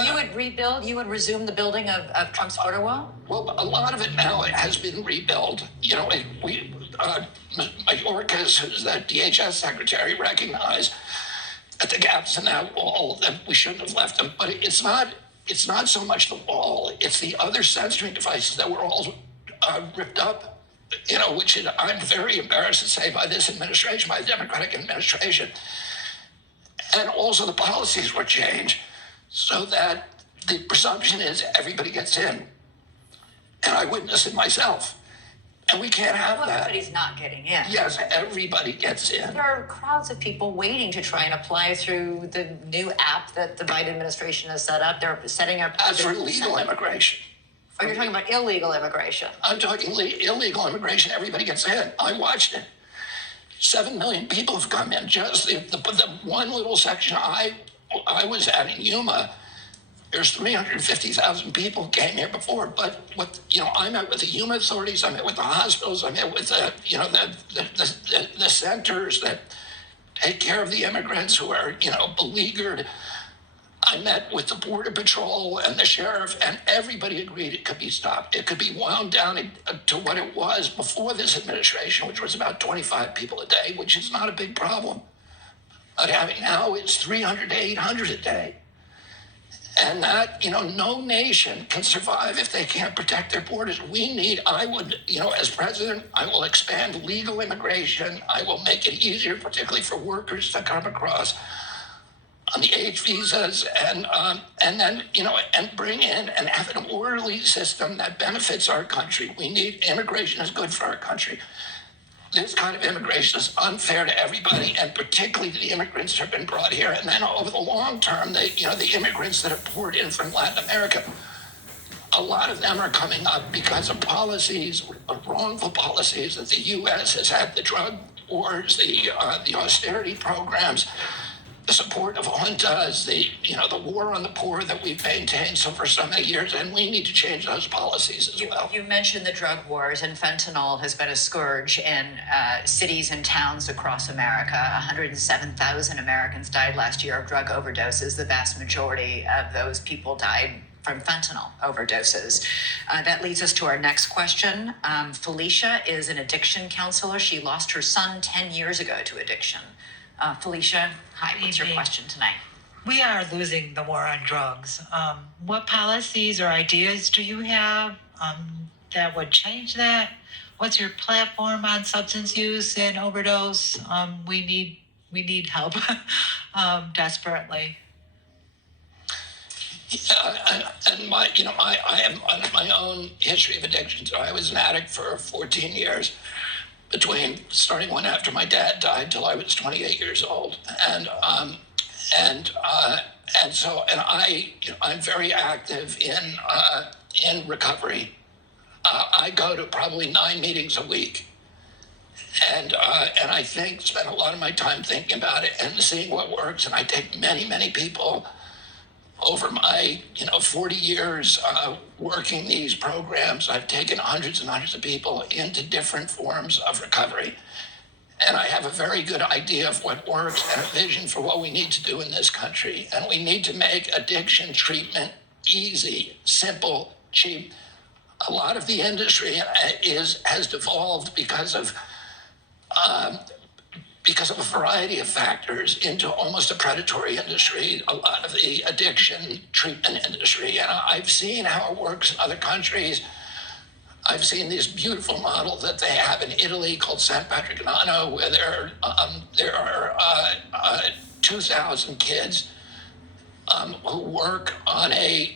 you would resume the building of Trump's border wall? Well, a lot of it now has been rebuilt. You know, Mayorkas, who's the DHS secretary, recognized that the gaps in that wall, that we shouldn't have left them. But it's not so much the wall, it's the other sensoring devices that were all ripped up. You know, which I'm very embarrassed to say by this administration, by the Democratic administration. And also the policies were changed so that the presumption is everybody gets in. And I witnessed it myself. And we can't have that. Everybody's not getting in. Yes, everybody gets in. There are crowds of people waiting to try and apply through the new app that the Biden administration has set up. They're setting up... As for legal immigration. Oh, you're talking about illegal immigration. I'm talking illegal immigration. Everybody gets in. I watched it. 7 million people have come in. Just the one little section I was at in Yuma, there's 350,000 people came here before. But I met with the Yuma authorities. I met with the hospitals. I met with the centers that take care of the immigrants who are beleaguered. I met with the Border Patrol and the sheriff, and everybody agreed it could be stopped. It could be wound down to what it was before this administration, which was about 25 people a day, which is not a big problem. But now it's 300 to 800 a day. And that, no nation can survive if they can't protect their borders. As president, I will expand legal immigration. I will make it easier, particularly for workers to come across on the H visas, and then and bring in and have an orderly system that benefits our country. Immigration is good for our country. This kind of immigration is unfair to everybody, and particularly to the immigrants that have been brought here. And then over the long term, the immigrants that have poured in from Latin America, a lot of them are coming up because of policies, wrongful policies that the U.S. has had, the drug wars, the austerity programs, the support of juntas, the war on the poor that we've maintained for so many years, and we need to change those policies as well. You mentioned the drug wars, and fentanyl has been a scourge in cities and towns across America. 107,000 Americans died last year of drug overdoses. The vast majority of those people died from fentanyl overdoses. That leads us to our next question. Felicia is an addiction counselor. She lost her son 10 years ago to addiction. Felicia, hi, what's your question tonight? We are losing the war on drugs. What policies or ideas do you have that would change that? What's your platform on substance use and overdose? We need help desperately. I have my own history of addiction. So I was an addict for 14 years. Between starting one after my dad died till I was 28 years old, and I'm very active in recovery. I go to probably 9 meetings a week, And I think spend a lot of my time thinking about it and seeing what works. And I take many people over my 40 years working these programs. I've taken hundreds and hundreds of people into different forms of recovery. And I have a very good idea of what works and a vision for what we need to do in this country. And we need to make addiction treatment easy, simple, cheap. A lot of the industry has devolved because of a variety of factors into almost a predatory industry, a lot of the addiction treatment industry. And I've seen how it works in other countries. I've seen this beautiful model that they have in Italy called San Patrignano, where there are 2,000 kids who work on a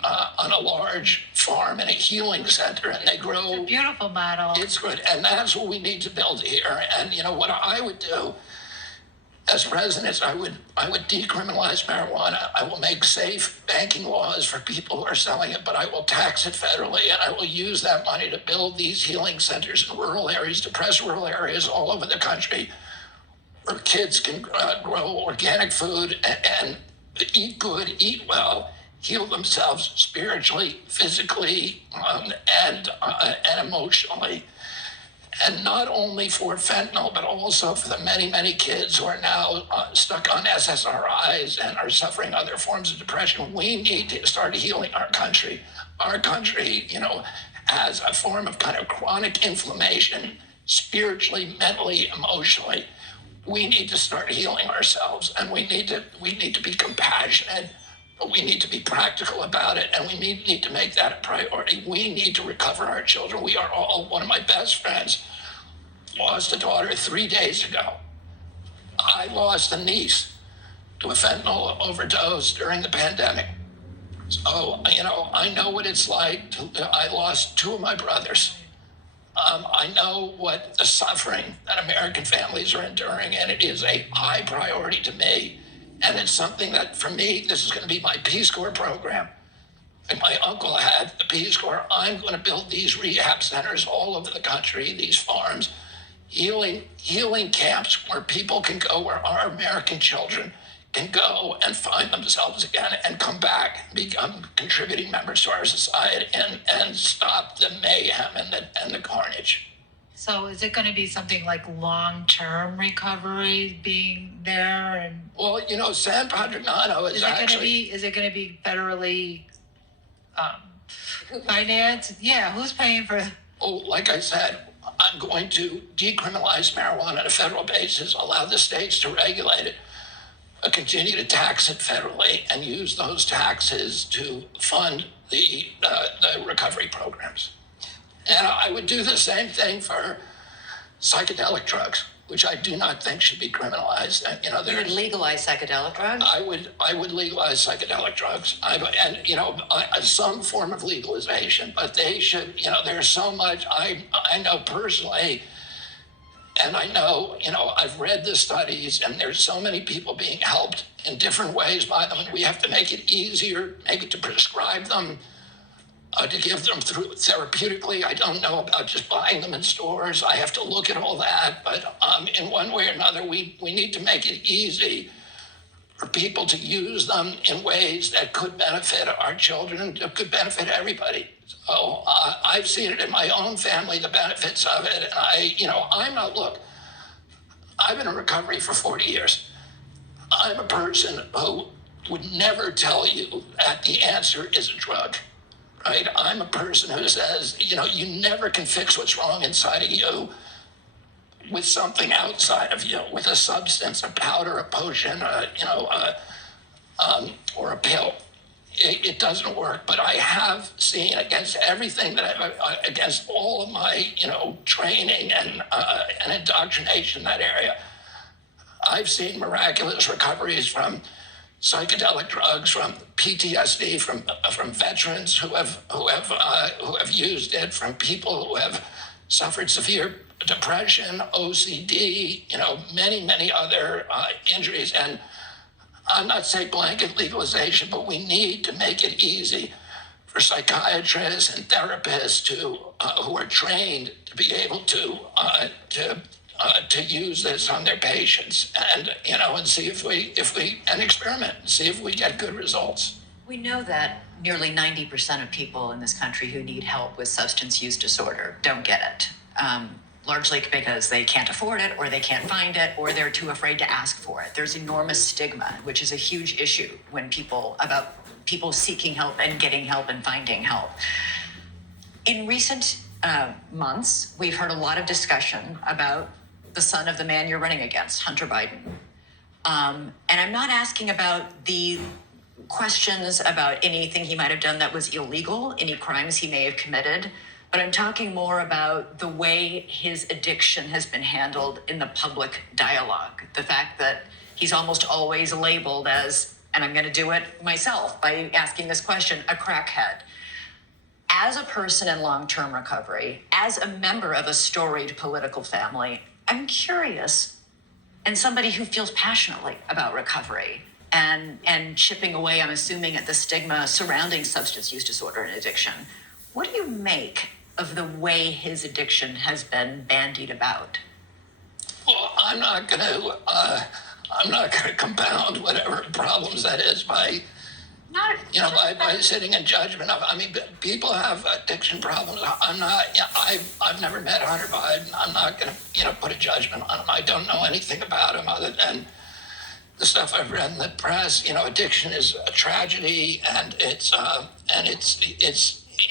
large farm in a healing center, and they grow. It's a beautiful model. It's good, and that's what we need to build here. And what I would do as president is I would decriminalize marijuana. I will make safe banking laws for people who are selling it, but I will tax it federally, and I will use that money to build these healing centers in rural areas, depressed rural areas all over the country, where kids can grow organic food and eat good, eat well, heal themselves spiritually, physically, and emotionally. And not only for fentanyl, but also for the many kids who are now stuck on SSRIs and are suffering other forms of depression. We need to start healing our country. Our country, has a form of kind of chronic inflammation, spiritually, mentally, emotionally. We need to start healing ourselves, and we need to be compassionate, but we need to be practical about it, and we need to make that a priority. We need to recover our children. We are all, one of my best friends lost a daughter 3 days ago. I lost a niece to a fentanyl overdose during the pandemic. So, I know what it's like. I lost two of my brothers. I know what the suffering that American families are enduring, and it is a high priority to me. And it's something that, for me, this is going to be my Peace Corps program. And my uncle had the Peace Corps. I'm going to build these rehab centers all over the country, these farms, healing camps where people can go, where our American children can go and find themselves again and come back, become contributing members to our society, and stop the mayhem and the carnage. So is it going to be something like long-term recovery being there? And well, San Patrignano is actually... Is it going to be federally financed? Yeah, who's paying for... Oh, like I said, I'm going to decriminalize marijuana on a federal basis, allow the states to regulate it, continue to tax it federally, and use those taxes to fund the recovery programs. And I would do the same thing for psychedelic drugs, which I do not think should be criminalized. You would legalize psychedelic drugs? I would legalize psychedelic drugs. Some form of legalization, but they should, there's so much I know personally, and I know, I've read the studies, and there's so many people being helped in different ways by them, and we have to make it easier, maybe to prescribe them, to give them through therapeutically. I don't know about just buying them in stores. I have to look at all that. But in one way or another, we need to make it easy for people to use them in ways that could benefit our children and could benefit everybody. So I've seen it in my own family, the benefits of it. And I've been in recovery for 40 years. I'm a person who would never tell you that the answer is a drug. Right? I'm a person who says, you never can fix what's wrong inside of you with something outside of you, with a substance, a powder, a potion, or a pill. It doesn't work. But I have seen, against everything against all of my, training and indoctrination in that area, I've seen miraculous recoveries from psychedelic drugs, from PTSD, from veterans who have used it, from people who have suffered severe depression, OCD, many other injuries. And I'm not saying blanket legalization, but we need to make it easy for psychiatrists and therapists who are trained to be able to to use this on their patients, and and see if we and experiment and see if we get good results. We know that nearly 90% of people in this country who need help with substance use disorder don't get it, largely because they can't afford it, or they can't find it, or they're too afraid to ask for it. There's enormous stigma, which is a huge issue when people seeking help and getting help and finding help. In recent months, we've heard a lot of discussion about the son of the man you're running against, Hunter Biden. And I'm not asking about the questions about anything he might have done that was illegal, any crimes he may have committed, but I'm talking more about the way his addiction has been handled in the public dialogue. The fact that he's almost always labeled as, and I'm going to do it myself by asking this question, a crackhead. As a person in long-term recovery, as a member of a storied political family, I'm curious, and somebody who feels passionately about recovery and chipping away, I'm assuming, at the stigma surrounding substance use disorder and addiction, what do you make of the way his addiction has been bandied about? Well, I'm not going to compound whatever problems that is by sitting in judgment of. I mean, people have addiction problems. I've never met Hunter Biden. I'm not going to, put a judgment on him. I don't know anything about him other than the stuff I've read in the press. Addiction is a tragedy, and it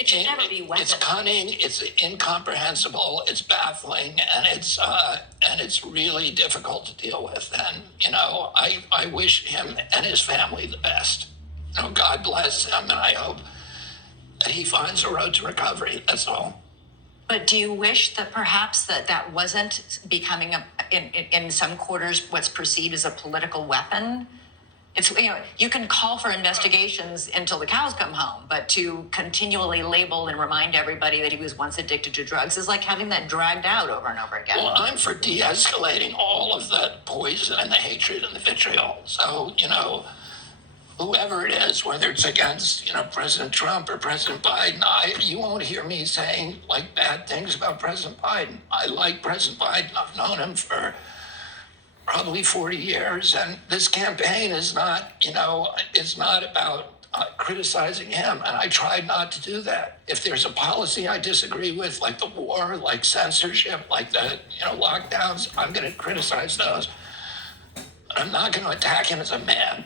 should never be weaponized. It's cunning, it's incomprehensible, it's baffling, and it's really difficult to deal with. And I wish him and his family the best. God bless him, and I hope that he finds a road to recovery. That's all. But do you wish that perhaps that wasn't becoming in some quarters what's perceived as a political weapon? It's, you can call for investigations until the cows come home, but to continually label and remind everybody that he was once addicted to drugs is like having that dragged out over and over again. Well, I'm for de-escalating all of the poison and the hatred and the vitriol. So, whoever it is, whether it's against, President Trump or President Biden, you won't hear me saying bad things about President Biden. I like President Biden. I've known him for probably 40 years, and this campaign is not, it's not about criticizing him, and I tried not to do that. If there's a policy I disagree with, like the war, like censorship, like the, lockdowns, I'm going to criticize those. But I'm not going to attack him as a man.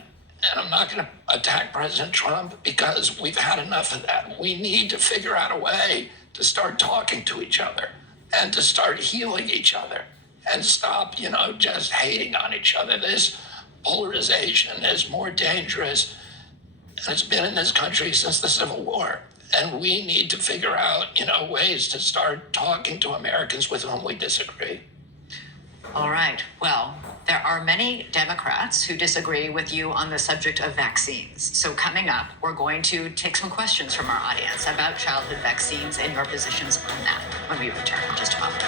And I'm not going to attack President Trump because we've had enough of that. We need to figure out a way to start talking to each other and to start healing each other and stop, just hating on each other. This polarization is more dangerous, and it's been in this country since the Civil War. And we need to figure out, ways to start talking to Americans with whom we disagree. All right. Well, there are many Democrats who disagree with you on the subject of vaccines. So coming up, we're going to take some questions from our audience about childhood vaccines and your positions on that when we return in just a moment.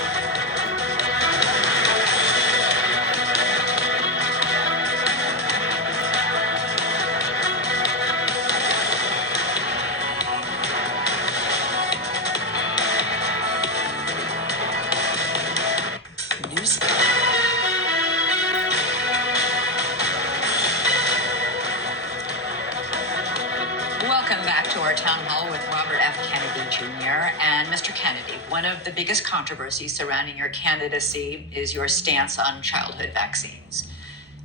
Welcome back to our town hall with Robert F. Kennedy Jr. And Mr. Kennedy, one of the biggest controversies surrounding your candidacy is your stance on childhood vaccines.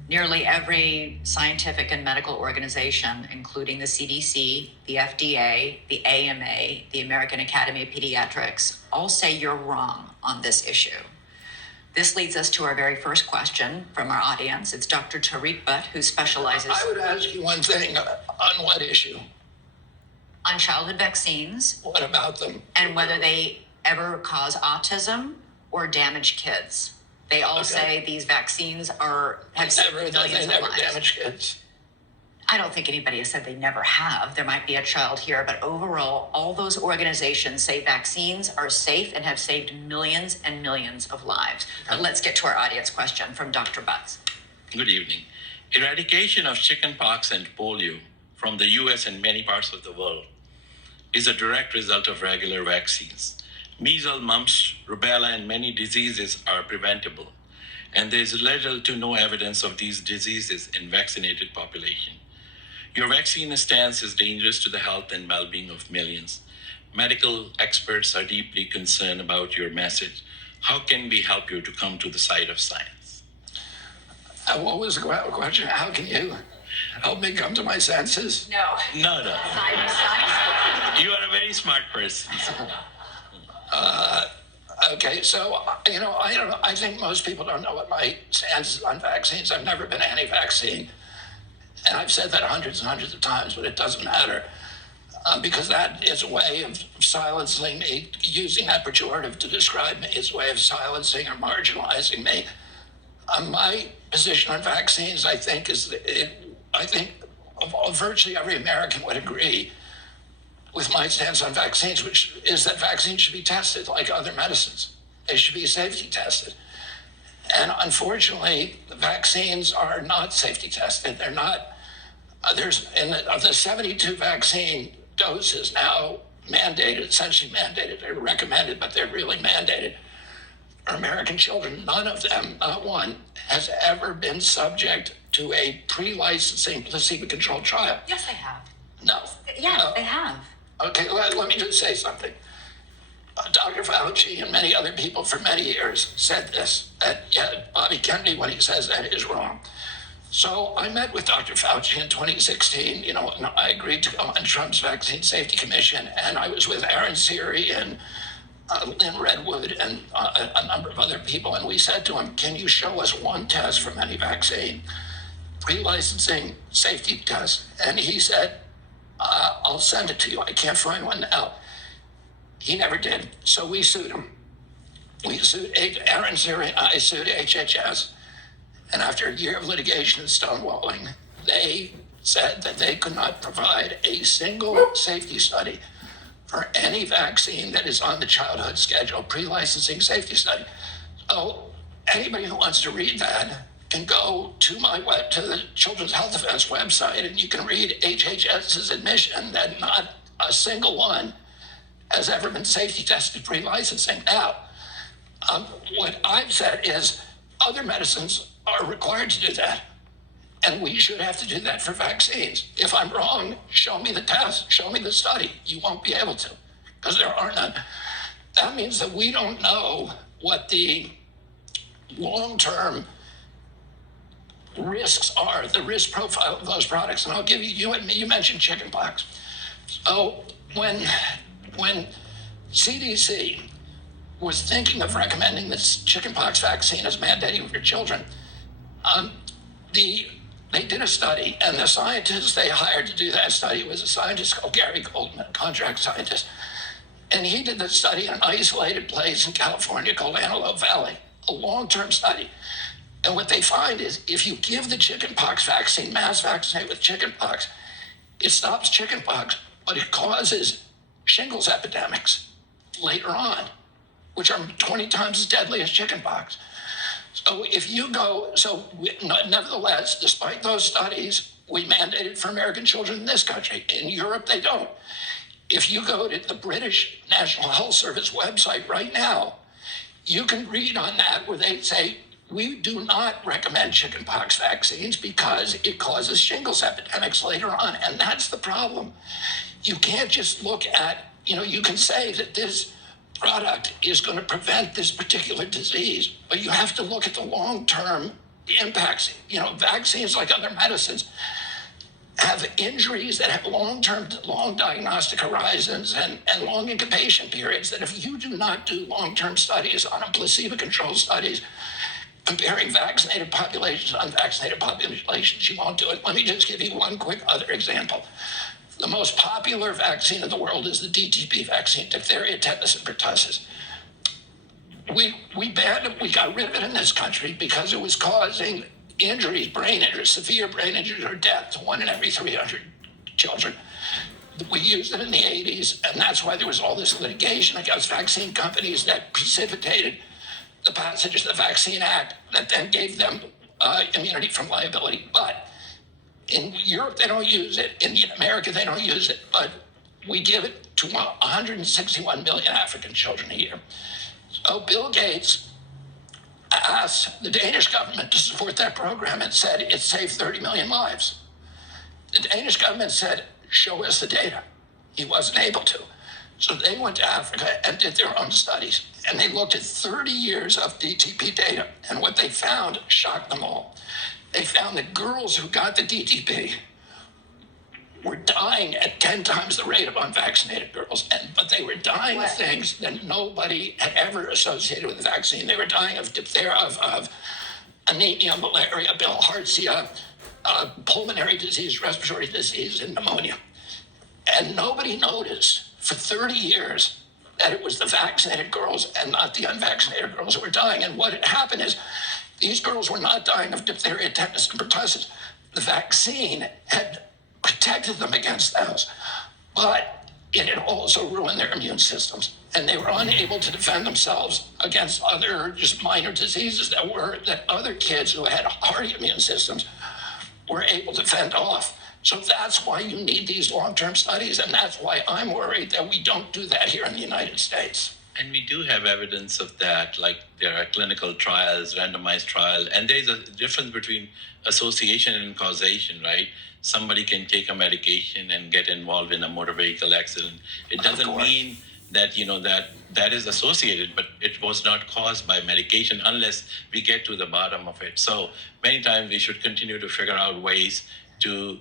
Nearly every scientific and medical organization, including the CDC, the FDA, the AMA, the American Academy of Pediatrics, all say you're wrong on this issue. This leads us to our very first question from our audience. It's Dr. Tariq Butt, who specializes... I would ask you one thing. On what issue? On childhood vaccines. What about them? And whether they ever cause autism or damage kids. They all say these vaccines have saved millions of lives. They never damage kids. I don't think anybody has said they never have. There might be a child here, but overall, all those organizations say vaccines are safe and have saved millions and millions of lives. But let's get to our audience question from Dr. Butts. Good evening. Eradication of chickenpox and polio from the U.S. and many parts of the world is a direct result of regular vaccines. Measles, mumps, rubella, and many diseases are preventable and there's little to no evidence of these diseases in vaccinated population. Your vaccine stance is dangerous to the health and well-being of millions. Medical experts are deeply concerned about your message. How can we help you to come to the side of science? What was the question? How can you help me come to my senses? No. No. Science. You are a very smart person. Okay, so, I don't know. I think most people don't know what my stance is on vaccines. I've never been anti-vaccine. And I've said that hundreds and hundreds of times, but it doesn't matter. Because that is a way of silencing me. Using that pejorative to describe me is a way of silencing or marginalizing me. My position on vaccines, I think, virtually every American would agree with my stance on vaccines, which is that vaccines should be tested like other medicines. They should be safety tested. And unfortunately, the vaccines are not safety tested. They're not, of the 72 vaccine doses now mandated, essentially mandated, they're recommended, but they're really mandated, are American children. None of them, not one, has ever been subject to a pre-licensing placebo-controlled trial. Yes, they have. No. Yeah, they have. Okay, let me just say something. Dr. Fauci and many other people for many years said this, that Bobby Kennedy, when he says that, is wrong. So I met with Dr. Fauci in 2016, and I agreed to go on Trump's Vaccine Safety Commission, and I was with Aaron Siri and Lynn Redwood and a number of other people, and we said to him, can you show us one test from any vaccine, pre-licensing safety test? And he said, I'll send it to you. I can't find one now. He never did. So we sued him. We sued Aaron Siri and I sued HHS. And after a year of litigation and stonewalling, they said that they could not provide a single safety study for any vaccine that is on the childhood schedule, pre-licensing safety study. So anybody who wants to read that can go to to the Children's Health Defense website, and you can read HHS's admission that not a single one has ever been safety tested pre-licensing. Now, what I've said is other medicines are required to do that, and we should have to do that for vaccines. If I'm wrong, show me the test, show me the study. You won't be able to, because there are none. That means that we don't know what the long-term risks are, the risk profile of those products. And I'll give you mentioned chickenpox. So when CDC was thinking of recommending this chickenpox vaccine as mandating for children, they did a study, and the scientist they hired to do that study was a scientist called Gary Goldman, a contract scientist. And he did the study in an isolated place in California called Antelope Valley, a long-term study. And what they find is if you give the chickenpox vaccine, mass vaccinate with chickenpox, it stops chickenpox, but it causes shingles epidemics later on, which are 20 times as deadly as chickenpox. So nevertheless, despite those studies, we mandated for American children in this country. In Europe, they don't. If you go to the British National Health Service website right now, you can read on that where they say, we do not recommend chickenpox vaccines because it causes shingles epidemics later on. And that's the problem. You can't just look at, you can say that this product is going to prevent this particular disease, but you have to look at the long-term impacts. Vaccines, like other medicines, have injuries that have long diagnostic horizons and long incubation periods that if you do not do long-term studies on a placebo-controlled studies, comparing vaccinated populations to unvaccinated populations, you won't do it. Let me just give you one quick other example. The most popular vaccine in the world is the DTP vaccine, diphtheria, tetanus, and pertussis. We banned it, we got rid of it in this country because it was causing injuries, brain injuries, severe brain injuries or death to 1 in every 300 children. We used it in the 80s, and that's why there was all this litigation against vaccine companies that precipitated the passage of the Vaccine Act that then gave them immunity from liability. But in Europe, they don't use it. In America, they don't use it. But we give it to 161 million African children a year. So Bill Gates asked the Danish government to support that program and said it saved 30 million lives. The Danish government said, show us the data. He wasn't able to. So they went to Africa and did their own studies. And they looked at 30 years of DTP data. And what they found shocked them all. They found that girls who got the DTP were dying at 10 times the rate of unvaccinated girls. But they were dying of things that nobody had ever associated with the vaccine. They were dying of diphtheria, of anemia, malaria, bilharzia, pulmonary disease, respiratory disease, and pneumonia. And nobody noticed for 30 years that it was the vaccinated girls and not the unvaccinated girls who were dying. And what had happened is these girls were not dying of diphtheria, tetanus, and pertussis. The vaccine had protected them against those, but it had also ruined their immune systems, and they were unable to defend themselves against other just minor diseases that other kids who had hardy immune systems were able to fend off. So that's why you need these long-term studies, and that's why I'm worried that we don't do that here in the United States. And we do have evidence of that, like there are clinical trials, randomized trials, and there's a difference between association and causation, right? Somebody can take a medication and get involved in a motor vehicle accident. It doesn't mean that, that is associated, but it was not caused by medication unless we get to the bottom of it. So many times we should continue to figure out ways to,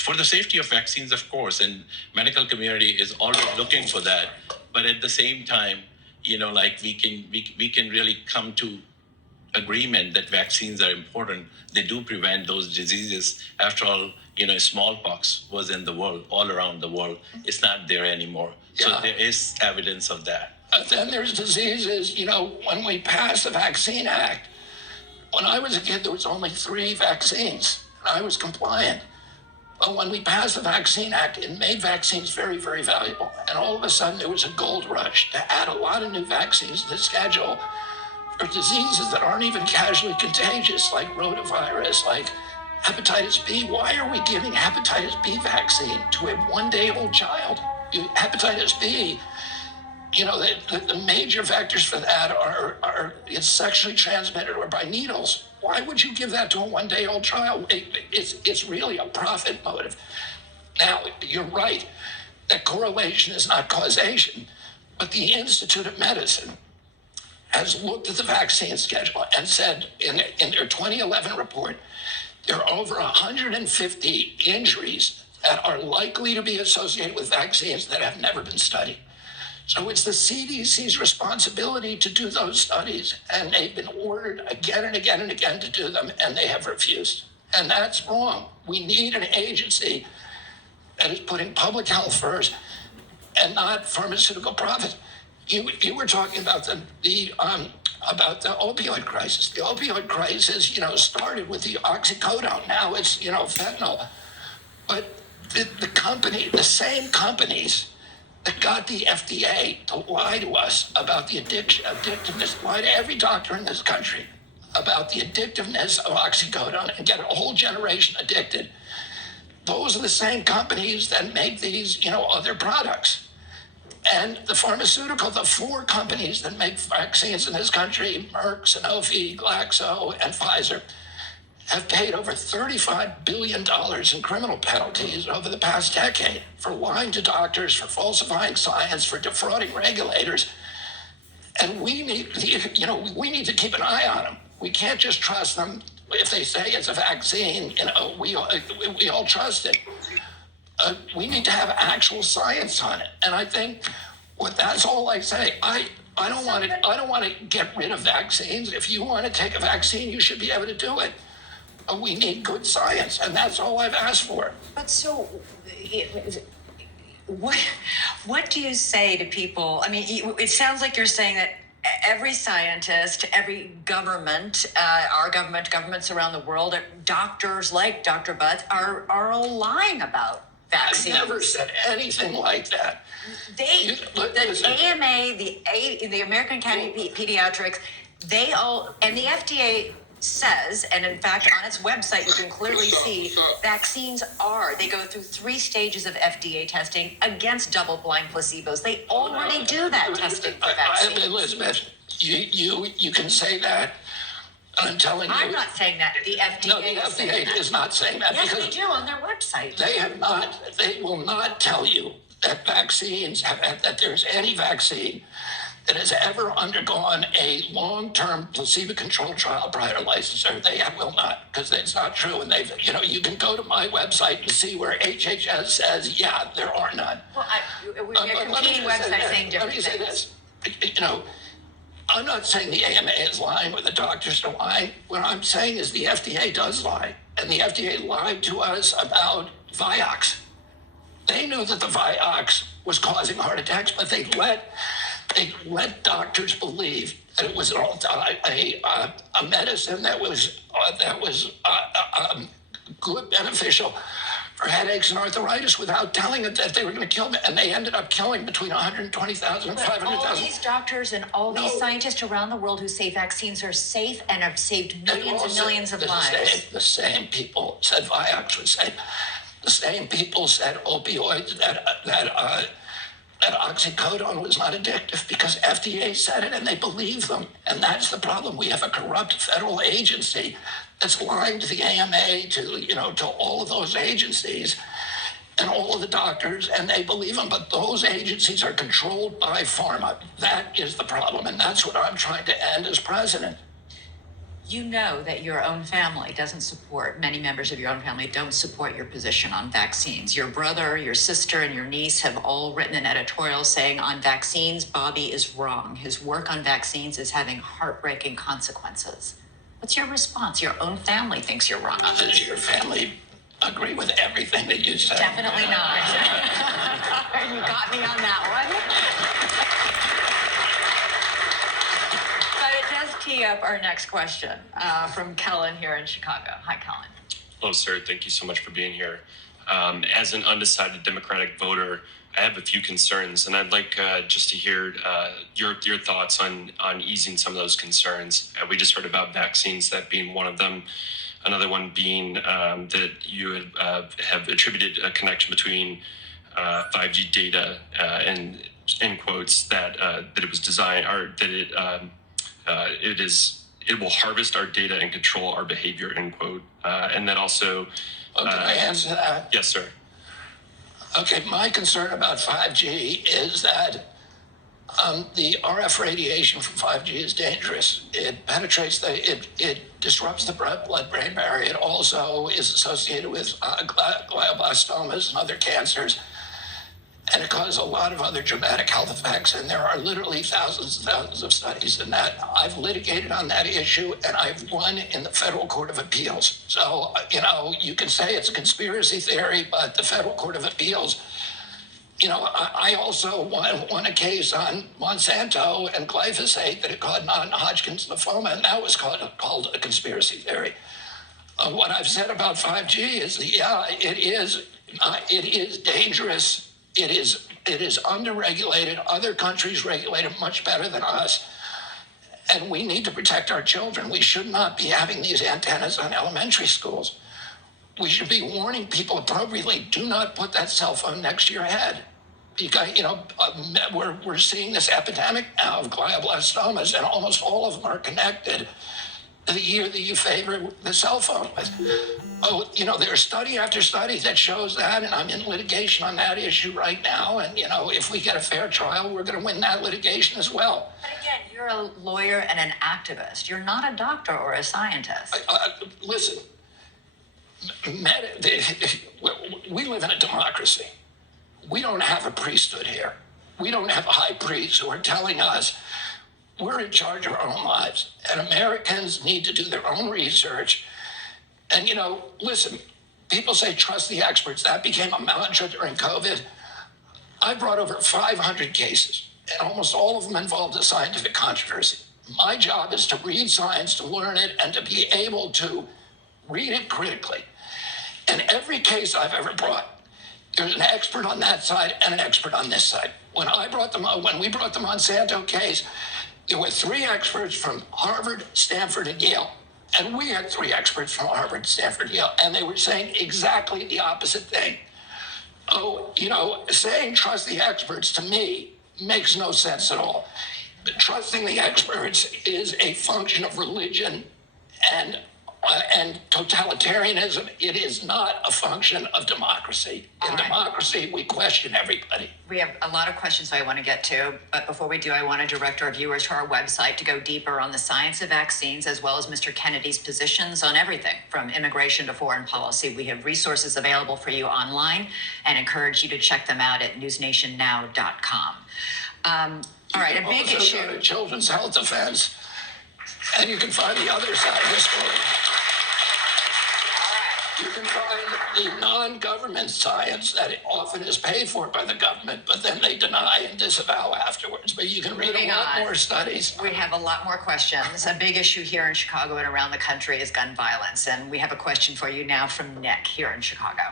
for the safety of vaccines, of course, and medical community is always looking for that. But at the same time, we can really come to agreement that vaccines are important. They do prevent those diseases. After all, smallpox was in the world, all around the world. It's not there anymore. So there is evidence of that. But then there's diseases, when we passed the Vaccine Act, when I was a kid, there was only 3 vaccines, and I was compliant. But when we passed the Vaccine Act, it made vaccines very, very valuable. And all of a sudden, there was a gold rush to add a lot of new vaccines to the schedule for diseases that aren't even casually contagious, like rotavirus, like hepatitis B. Why are we giving hepatitis B vaccine to a 1-day-old child? Hepatitis B, the major vectors for that are it's sexually transmitted or by needles. Why would you give that to a 1-day-old child? It's really a profit motive. Now, you're right that correlation is not causation, but the Institute of Medicine has looked at the vaccine schedule and said in their 2011 report, there are over 150 injuries that are likely to be associated with vaccines that have never been studied. So it's the CDC's responsibility to do those studies, and they've been ordered again and again and again to do them, and they have refused. And that's wrong. We need an agency that is putting public health first and not pharmaceutical profits. You were talking about the opioid crisis. The opioid crisis, started with the oxycodone. Now it's, fentanyl. But the same companies that got the FDA to lie to us about the addictiveness, lie to every doctor in this country about the addictiveness of oxycodone and get a whole generation addicted. Those are the same companies that make these, other products. And the 4 companies that make vaccines in this country, Merck, Sanofi, Glaxo, and Pfizer, have paid over $35 billion in criminal penalties over the past decade for lying to doctors, for falsifying science, for defrauding regulators. And we need to keep an eye on them. We can't just trust them. If they say it's a vaccine, we all trust it. We need to have actual science on it. And I think that's all I say. I don't want to get rid of vaccines. If you want to take a vaccine, you should be able to do it. We need good science, and that's all I've asked for. But so, what do you say to people? I mean, it sounds like you're saying that every scientist, every government, our government, governments around the world, doctors like Dr. Butts are all lying about vaccines. I never said anything like that. The AMA, the American Academy of Pediatrics, they all, and the FDA says, and in fact on its website you can clearly see vaccines they go through 3 stages of FDA testing against double-blind placebos. They already do that testing for vaccines. Elizabeth, you can say that, I'm telling you. I'm not saying that. The FDA No, the is saying FDA that. is not saying that. Yes, because they do on their website. they will not tell you that that there's any vaccine that has ever undergone a long-term placebo-controlled trial prior to licensure. They will not, because it's not true. And you can go to my website and see where HHS says, yeah, there are none. Well, we have competing websites saying different things. Let me say this. I'm not saying the AMA is lying or the doctors are lying. What I'm saying is the FDA does lie. And the FDA lied to us about Vioxx. They knew that the Vioxx was causing heart attacks, but they let doctors believe that it was a medicine that was good, beneficial for headaches and arthritis without telling it that they were going to kill them. And they ended up killing between 120,000 and But 500,000. all these doctors and all these scientists around the world who say vaccines are safe and have saved millions and millions of lives. The same people said Vioxx was safe. The same people said opioids, that oxycodone was not addictive because FDA said it and they believe them. And that's the problem. We have a corrupt federal agency that's lying to the AMA, to all of those agencies and all of the doctors, and they believe them. But those agencies are controlled by pharma. That is the problem. And that's what I'm trying to end as president. You know that your own family doesn't support, many members of your own family don't support your position on vaccines. Your brother, your sister, and your niece have all written an editorial saying on vaccines, Bobby is wrong. His work on vaccines is having heartbreaking consequences. What's your response? Your own family thinks you're wrong on this. Does your family agree with everything that you said? Definitely not. You got me on that one. But it does tee up our next question from Kellen here in Chicago. Hi, Kellen. Hello, sir. Thank you so much for being here. As an undecided Democratic voter, I have a few concerns, and I'd like just to hear your thoughts on easing some of those concerns. We just heard about vaccines, that being one of them. Another one being that you have attributed a connection between 5G data and, in quotes, that it was designed, or that it will harvest our data and control our behavior, end quote. And then also... Can I answer that? Yes, sir. Okay, my concern about 5G is that the RF radiation from 5G is dangerous. It penetrates it disrupts the blood-brain barrier. It also is associated with glioblastomas and other cancers. And it causes a lot of other dramatic health effects. And there are literally thousands and thousands of studies in that. I've litigated on that issue, and I've won in the Federal Court of Appeals. So, you can say it's a conspiracy theory, but the Federal Court of Appeals, I also won a case on Monsanto and glyphosate that it caused non-Hodgkin's lymphoma, and that was called a conspiracy theory. What I've said about 5G is, it is dangerous. It is underregulated. Other countries regulate it much better than us. And we need to protect our children. We should not be having these antennas on elementary schools. We should be warning people appropriately, do not put that cell phone next to your head. Because, we're seeing this epidemic now of glioblastomas, and almost all of them are connected to the year that you favor the cell phone with. There's study after study that shows that, and I'm in litigation on that issue right now. And, if we get a fair trial, we're going to win that litigation as well. But again, you're a lawyer and an activist. You're not a doctor or a scientist. Listen, we live in a democracy. We don't have a priesthood here. We don't have high priests who are telling us we're in charge of our own lives, and Americans need to do their own research. And, listen, people say trust the experts. That became a mantra during COVID. I brought over 500 cases, and almost all of them involved a scientific controversy. My job is to read science, to learn it, and to be able to read it critically. And every case I've ever brought, there's an expert on that side and an expert on this side. When we brought the Monsanto case, there were 3 experts from Harvard, Stanford, and Yale. And we had 3 experts from Harvard, Stanford, Yale, and they were saying exactly the opposite thing. Saying trust the experts to me makes no sense at all. But trusting the experts is a function of religion and totalitarianism, it is not a function of democracy. In democracy, we question everybody. We have a lot of questions I want to get to, but before we do, I want to direct our viewers to our website to go deeper on the science of vaccines, as well as Mr. Kennedy's positions on everything from immigration to foreign policy. We have resources available for you online and encourage you to check them out at newsnationnow.com. All right, a big Also issue. go to Children's Health Defense, and you can find the other side of the story. You can find the non-government science that often is paid for by the government, but then they deny and disavow afterwards. But you can read a lot more studies. We have a lot more questions. A big issue here in Chicago and around the country is gun violence. And we have a question for you now from Nick here in Chicago.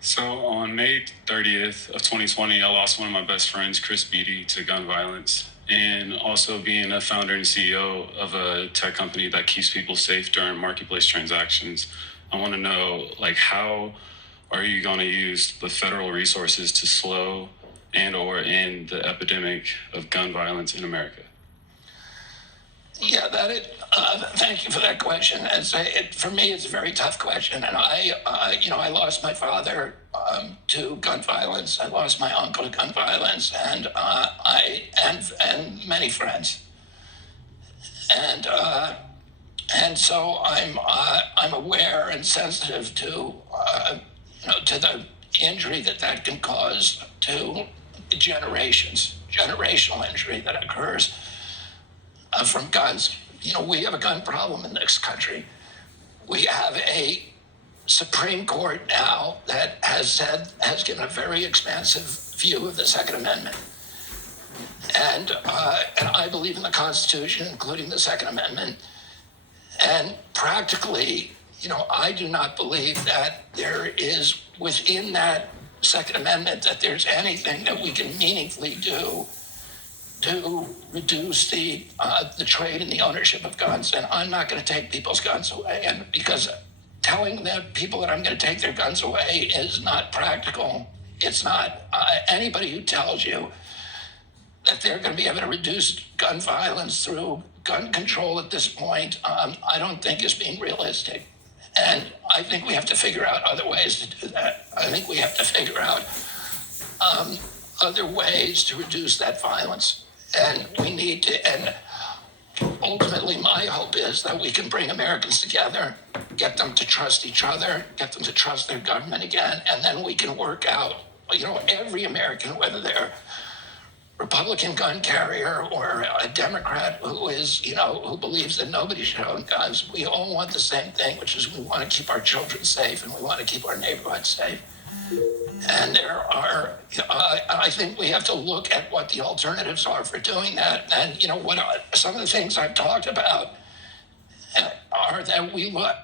So on May 30th of 2020, I lost one of my best friends, Chris Beatty, to gun violence. And also being a founder and CEO of a tech company that keeps people safe during marketplace transactions, I want to know, like, how are you going to use the federal resources to slow and or end the epidemic of gun violence in America? Yeah, thank you for that question. For me, it's a very tough question. And I lost my father to gun violence. I lost my uncle to gun violence, and many friends. And so I'm aware and sensitive to the injury that can cause to generational injury that occurs from guns. We have a gun problem in this country. We have a Supreme Court now that has given a very expansive view of the Second Amendment. And I believe in the Constitution, including the Second Amendment. And practically, I do not believe that there is within that Second Amendment that there's anything that we can meaningfully do to reduce the trade and the ownership of guns. And I'm not going to take people's guns away. And because telling the people that I'm going to take their guns away is not practical. It's not. Anybody who tells you that they're going to be able to reduce gun violence through gun control at this point, I don't think is being realistic. And I think we have to figure out other ways to do that. I think we have to figure out other ways to reduce that violence. And we need to, and ultimately my hope is that we can bring Americans together, get them to trust each other, get them to trust their government again, and then we can work out, every American, whether they're Republican gun carrier or a Democrat who who believes that nobody should own guns, we all want the same thing, which is we want to keep our children safe and we want to keep our neighborhoods safe. And I think we have to look at what the alternatives are for doing that. And, some of the things I've talked about are that we look.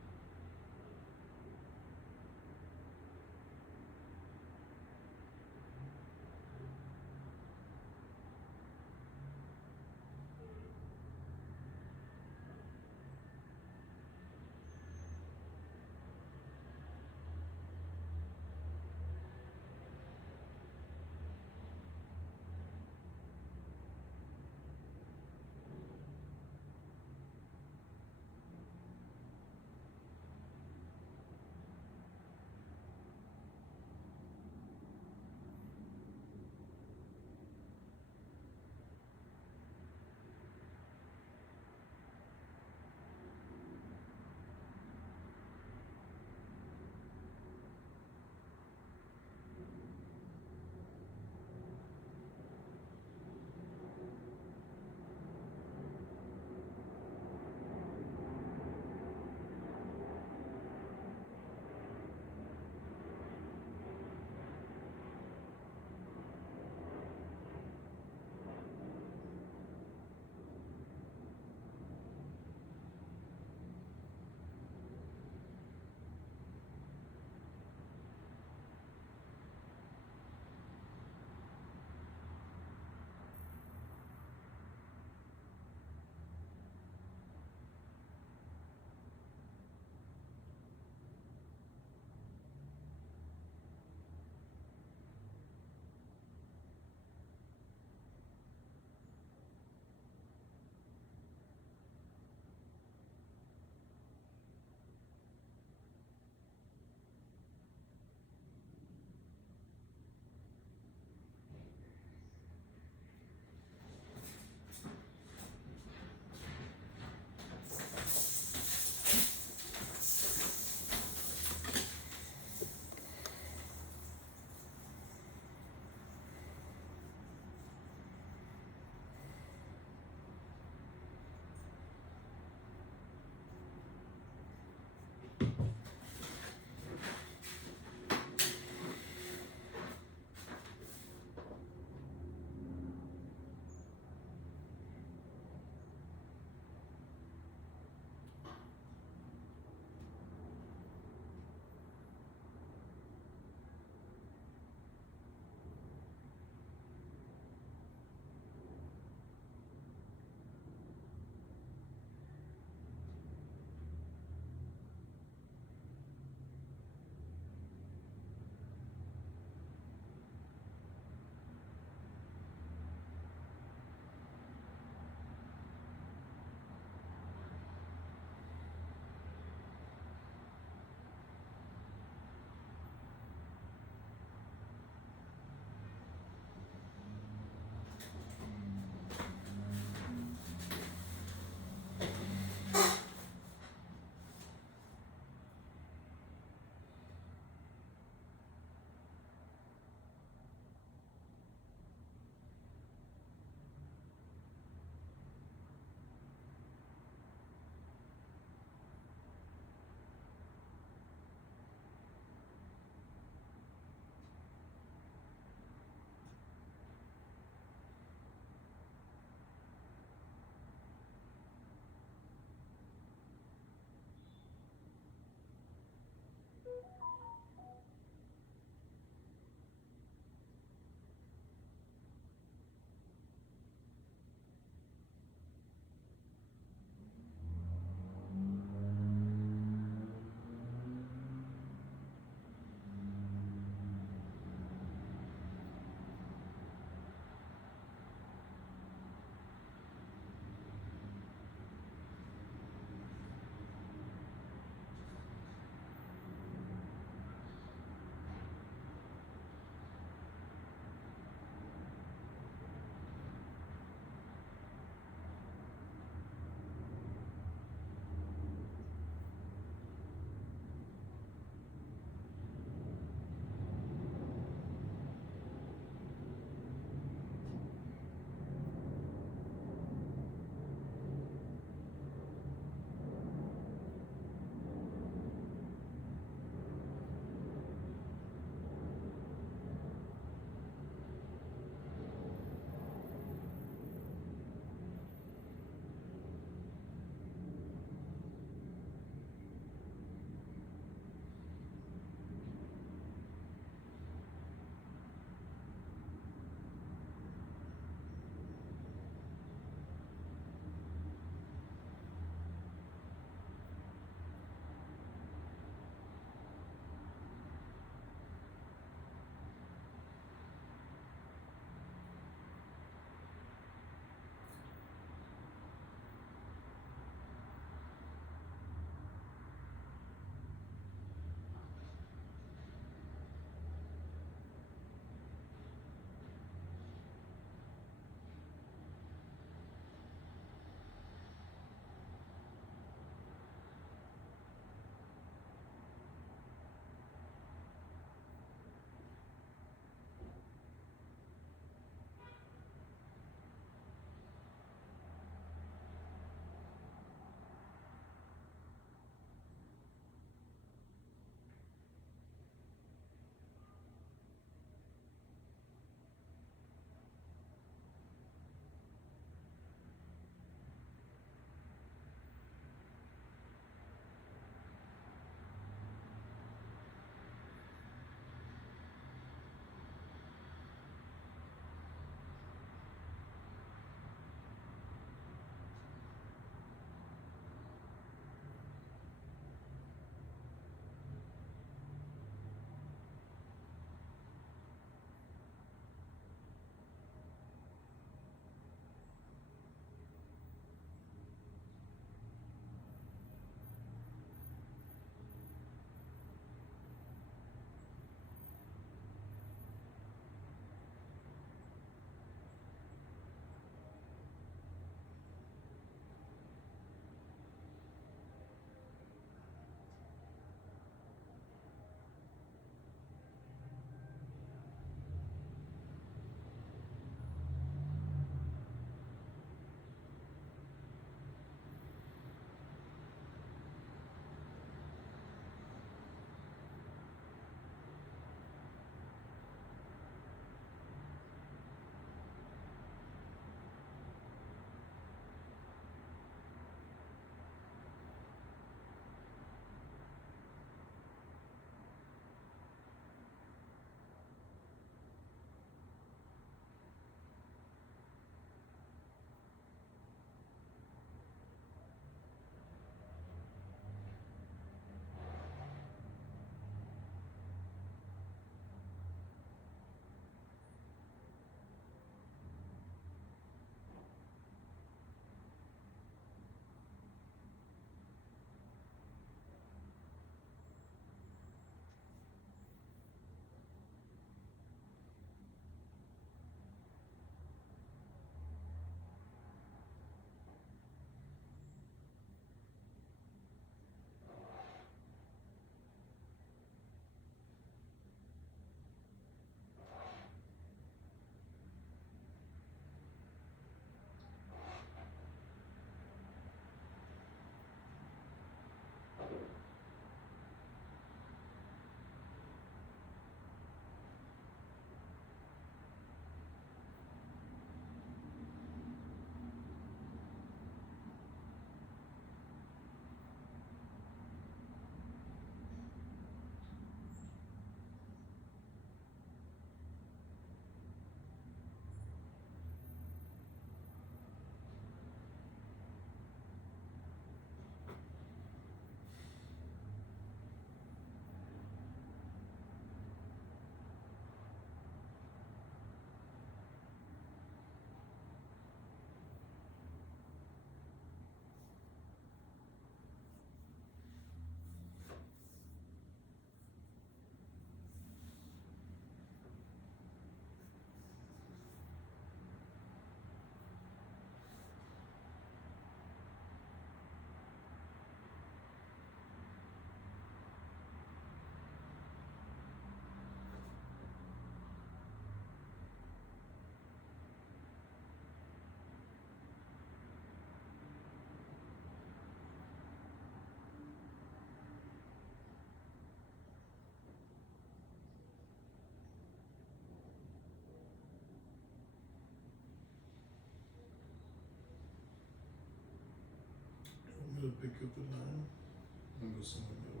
gotta pick up at 9. I'm gonna go somewhere.